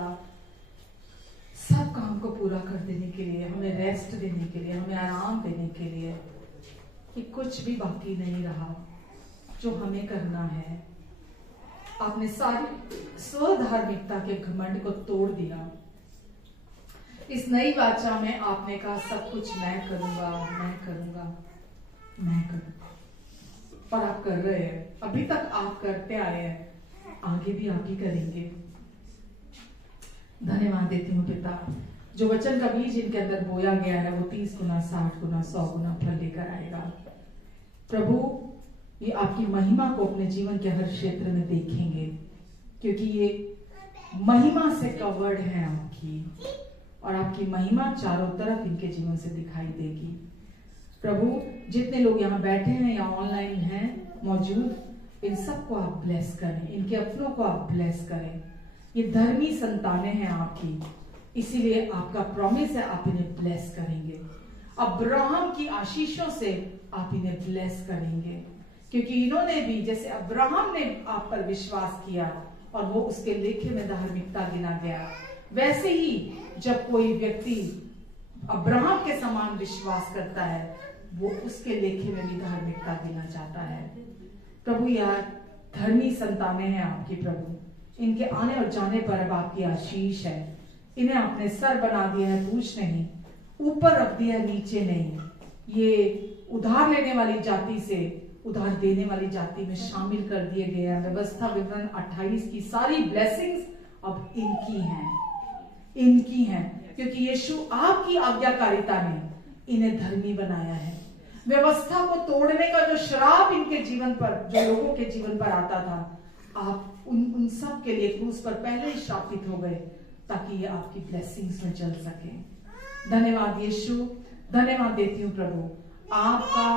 सब काम को पूरा कर देने के लिए, हमें रेस्ट देने के लिए, हमें आराम देने के लिए, कि कुछ भी बाकी नहीं रहा जो हमें करना है। आपने सारी स्वधार्मिकता के घमंड को तोड़ दिया। इस नई वाचा में आपने कहा सब कुछ मैं करूंगा, मैं करूंगा, मैं करूंगा। और आप कर रहे हैं, अभी तक आप करते आए हैं, आगे भी आप ही करेंगे। धन्यवाद देती हूँ पिता, जो वचन का बीज इनके अंदर बोया गया है वो 30 गुना, 60 गुना, 100 गुना फल लेकर आएगा। प्रभु, ये आपकी महिमा को अपने जीवन के हर क्षेत्र में देखेंगे, क्योंकि ये महिमा से कवर्ड है आपकी, और आपकी महिमा चारों तरफ इनके जीवन से दिखाई देगी। प्रभु, जितने लोग यहाँ बैठे हैं या ऑनलाइन हैं मौजूद, इन सबको आप ब्लेस करें, इनके अपनों को आप ब्लेस करें। ये धर्मी संतानें हैं आपकी, इसीलिए आपका प्रॉमिस है आप इन्हें ब्लेस करेंगे। अब्राहम की आशीषों से आप इन्हें ब्लेस करेंगे, क्योंकि इन्होंने भी जैसे अब्राहम ने आप पर विश्वास किया और वो उसके लेखे में धार्मिकता गिना गया, वैसे ही जब कोई व्यक्ति अब्राहम के समान विश्वास करता है वो उसके लेखे में भी धार्मिकता गिना जाता है। प्रभु, यार धर्मी संतानें हैं आपकी प्रभु, इनके आने और जाने पर अब आपकी आशीष है। इन्हें आपने सर बना दिया है, पूछ नहीं, ऊपर रख दिया है, नीचे नहीं। ये उधार लेने वाली जाति से उधार देने वाली जाति में शामिल कर दिए गए हैं। व्यवस्था विवरण 28 की सारी ब्लेसिंग्स अब इनकी हैं, इनकी हैं, क्योंकि यीशु आपकी आज्ञाकारिता ने इन्हें धर्मी बनाया है। व्यवस्था को तोड़ने का जो श्राप इनके जीवन पर, जो लोगों के जीवन पर आता था, आप उन सब के लिए क्रूस पर पहले ही श्रापित हो गए, ताकि ये आपकी ब्लेसिंग्स में चल सके। धन्यवाद यीशु, धन्यवाद देती हूँ प्रभु, आपका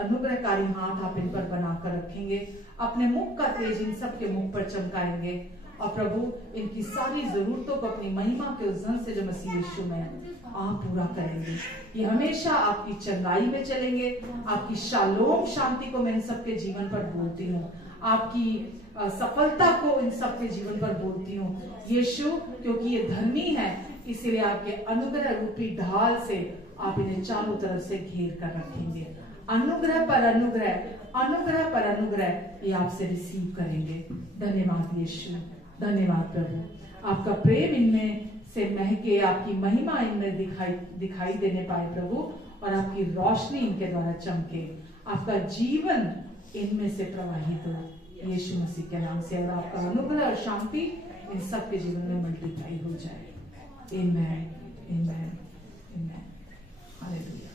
अनुग्रहकारी हाथ आप इन पर बनाकर रखेंगे, अपने मुख का तेज इन सब के मुख पर चमकाएंगे, और प्रभु इनकी सारी जरूरतों को अपनी महिमा के उस धन से जो मसीह यीशु में आप पूरा करेंगे। ये हमेशा आपकी चंगाई में चलेंगे। आपकी शालोम शांति को मैं इन सबके जीवन पर बोलती हूँ, आपकी सफलता को इन सबके जीवन पर बोलती हूँ यीशु, क्योंकि ये धर्मी है, इसीलिए आपके अनुग्रह रूपी ढाल से आप इन्हें चारों तरफ से घेर कर रखेंगे। अनुग्रह पर अनुग्रह, अनुग्रह पर अनुग्रह ये आपसे रिसीव करेंगे। धन्यवाद यीशु, धन्यवाद प्रभु, आपका प्रेम इनमें से महके, आपकी महिमा इनमें दिखाई देने पाए प्रभु, और आपकी रोशनी इनके द्वारा चमके, आपका जीवन इनमें से प्रवाहित हो यीशु मसीह के नाम से, और आपका अनुग्रह और शांति इन सब के जीवन में मल्टीप्लाई हो जाए। आमेन, आमेन, आमेन, हालेलुया।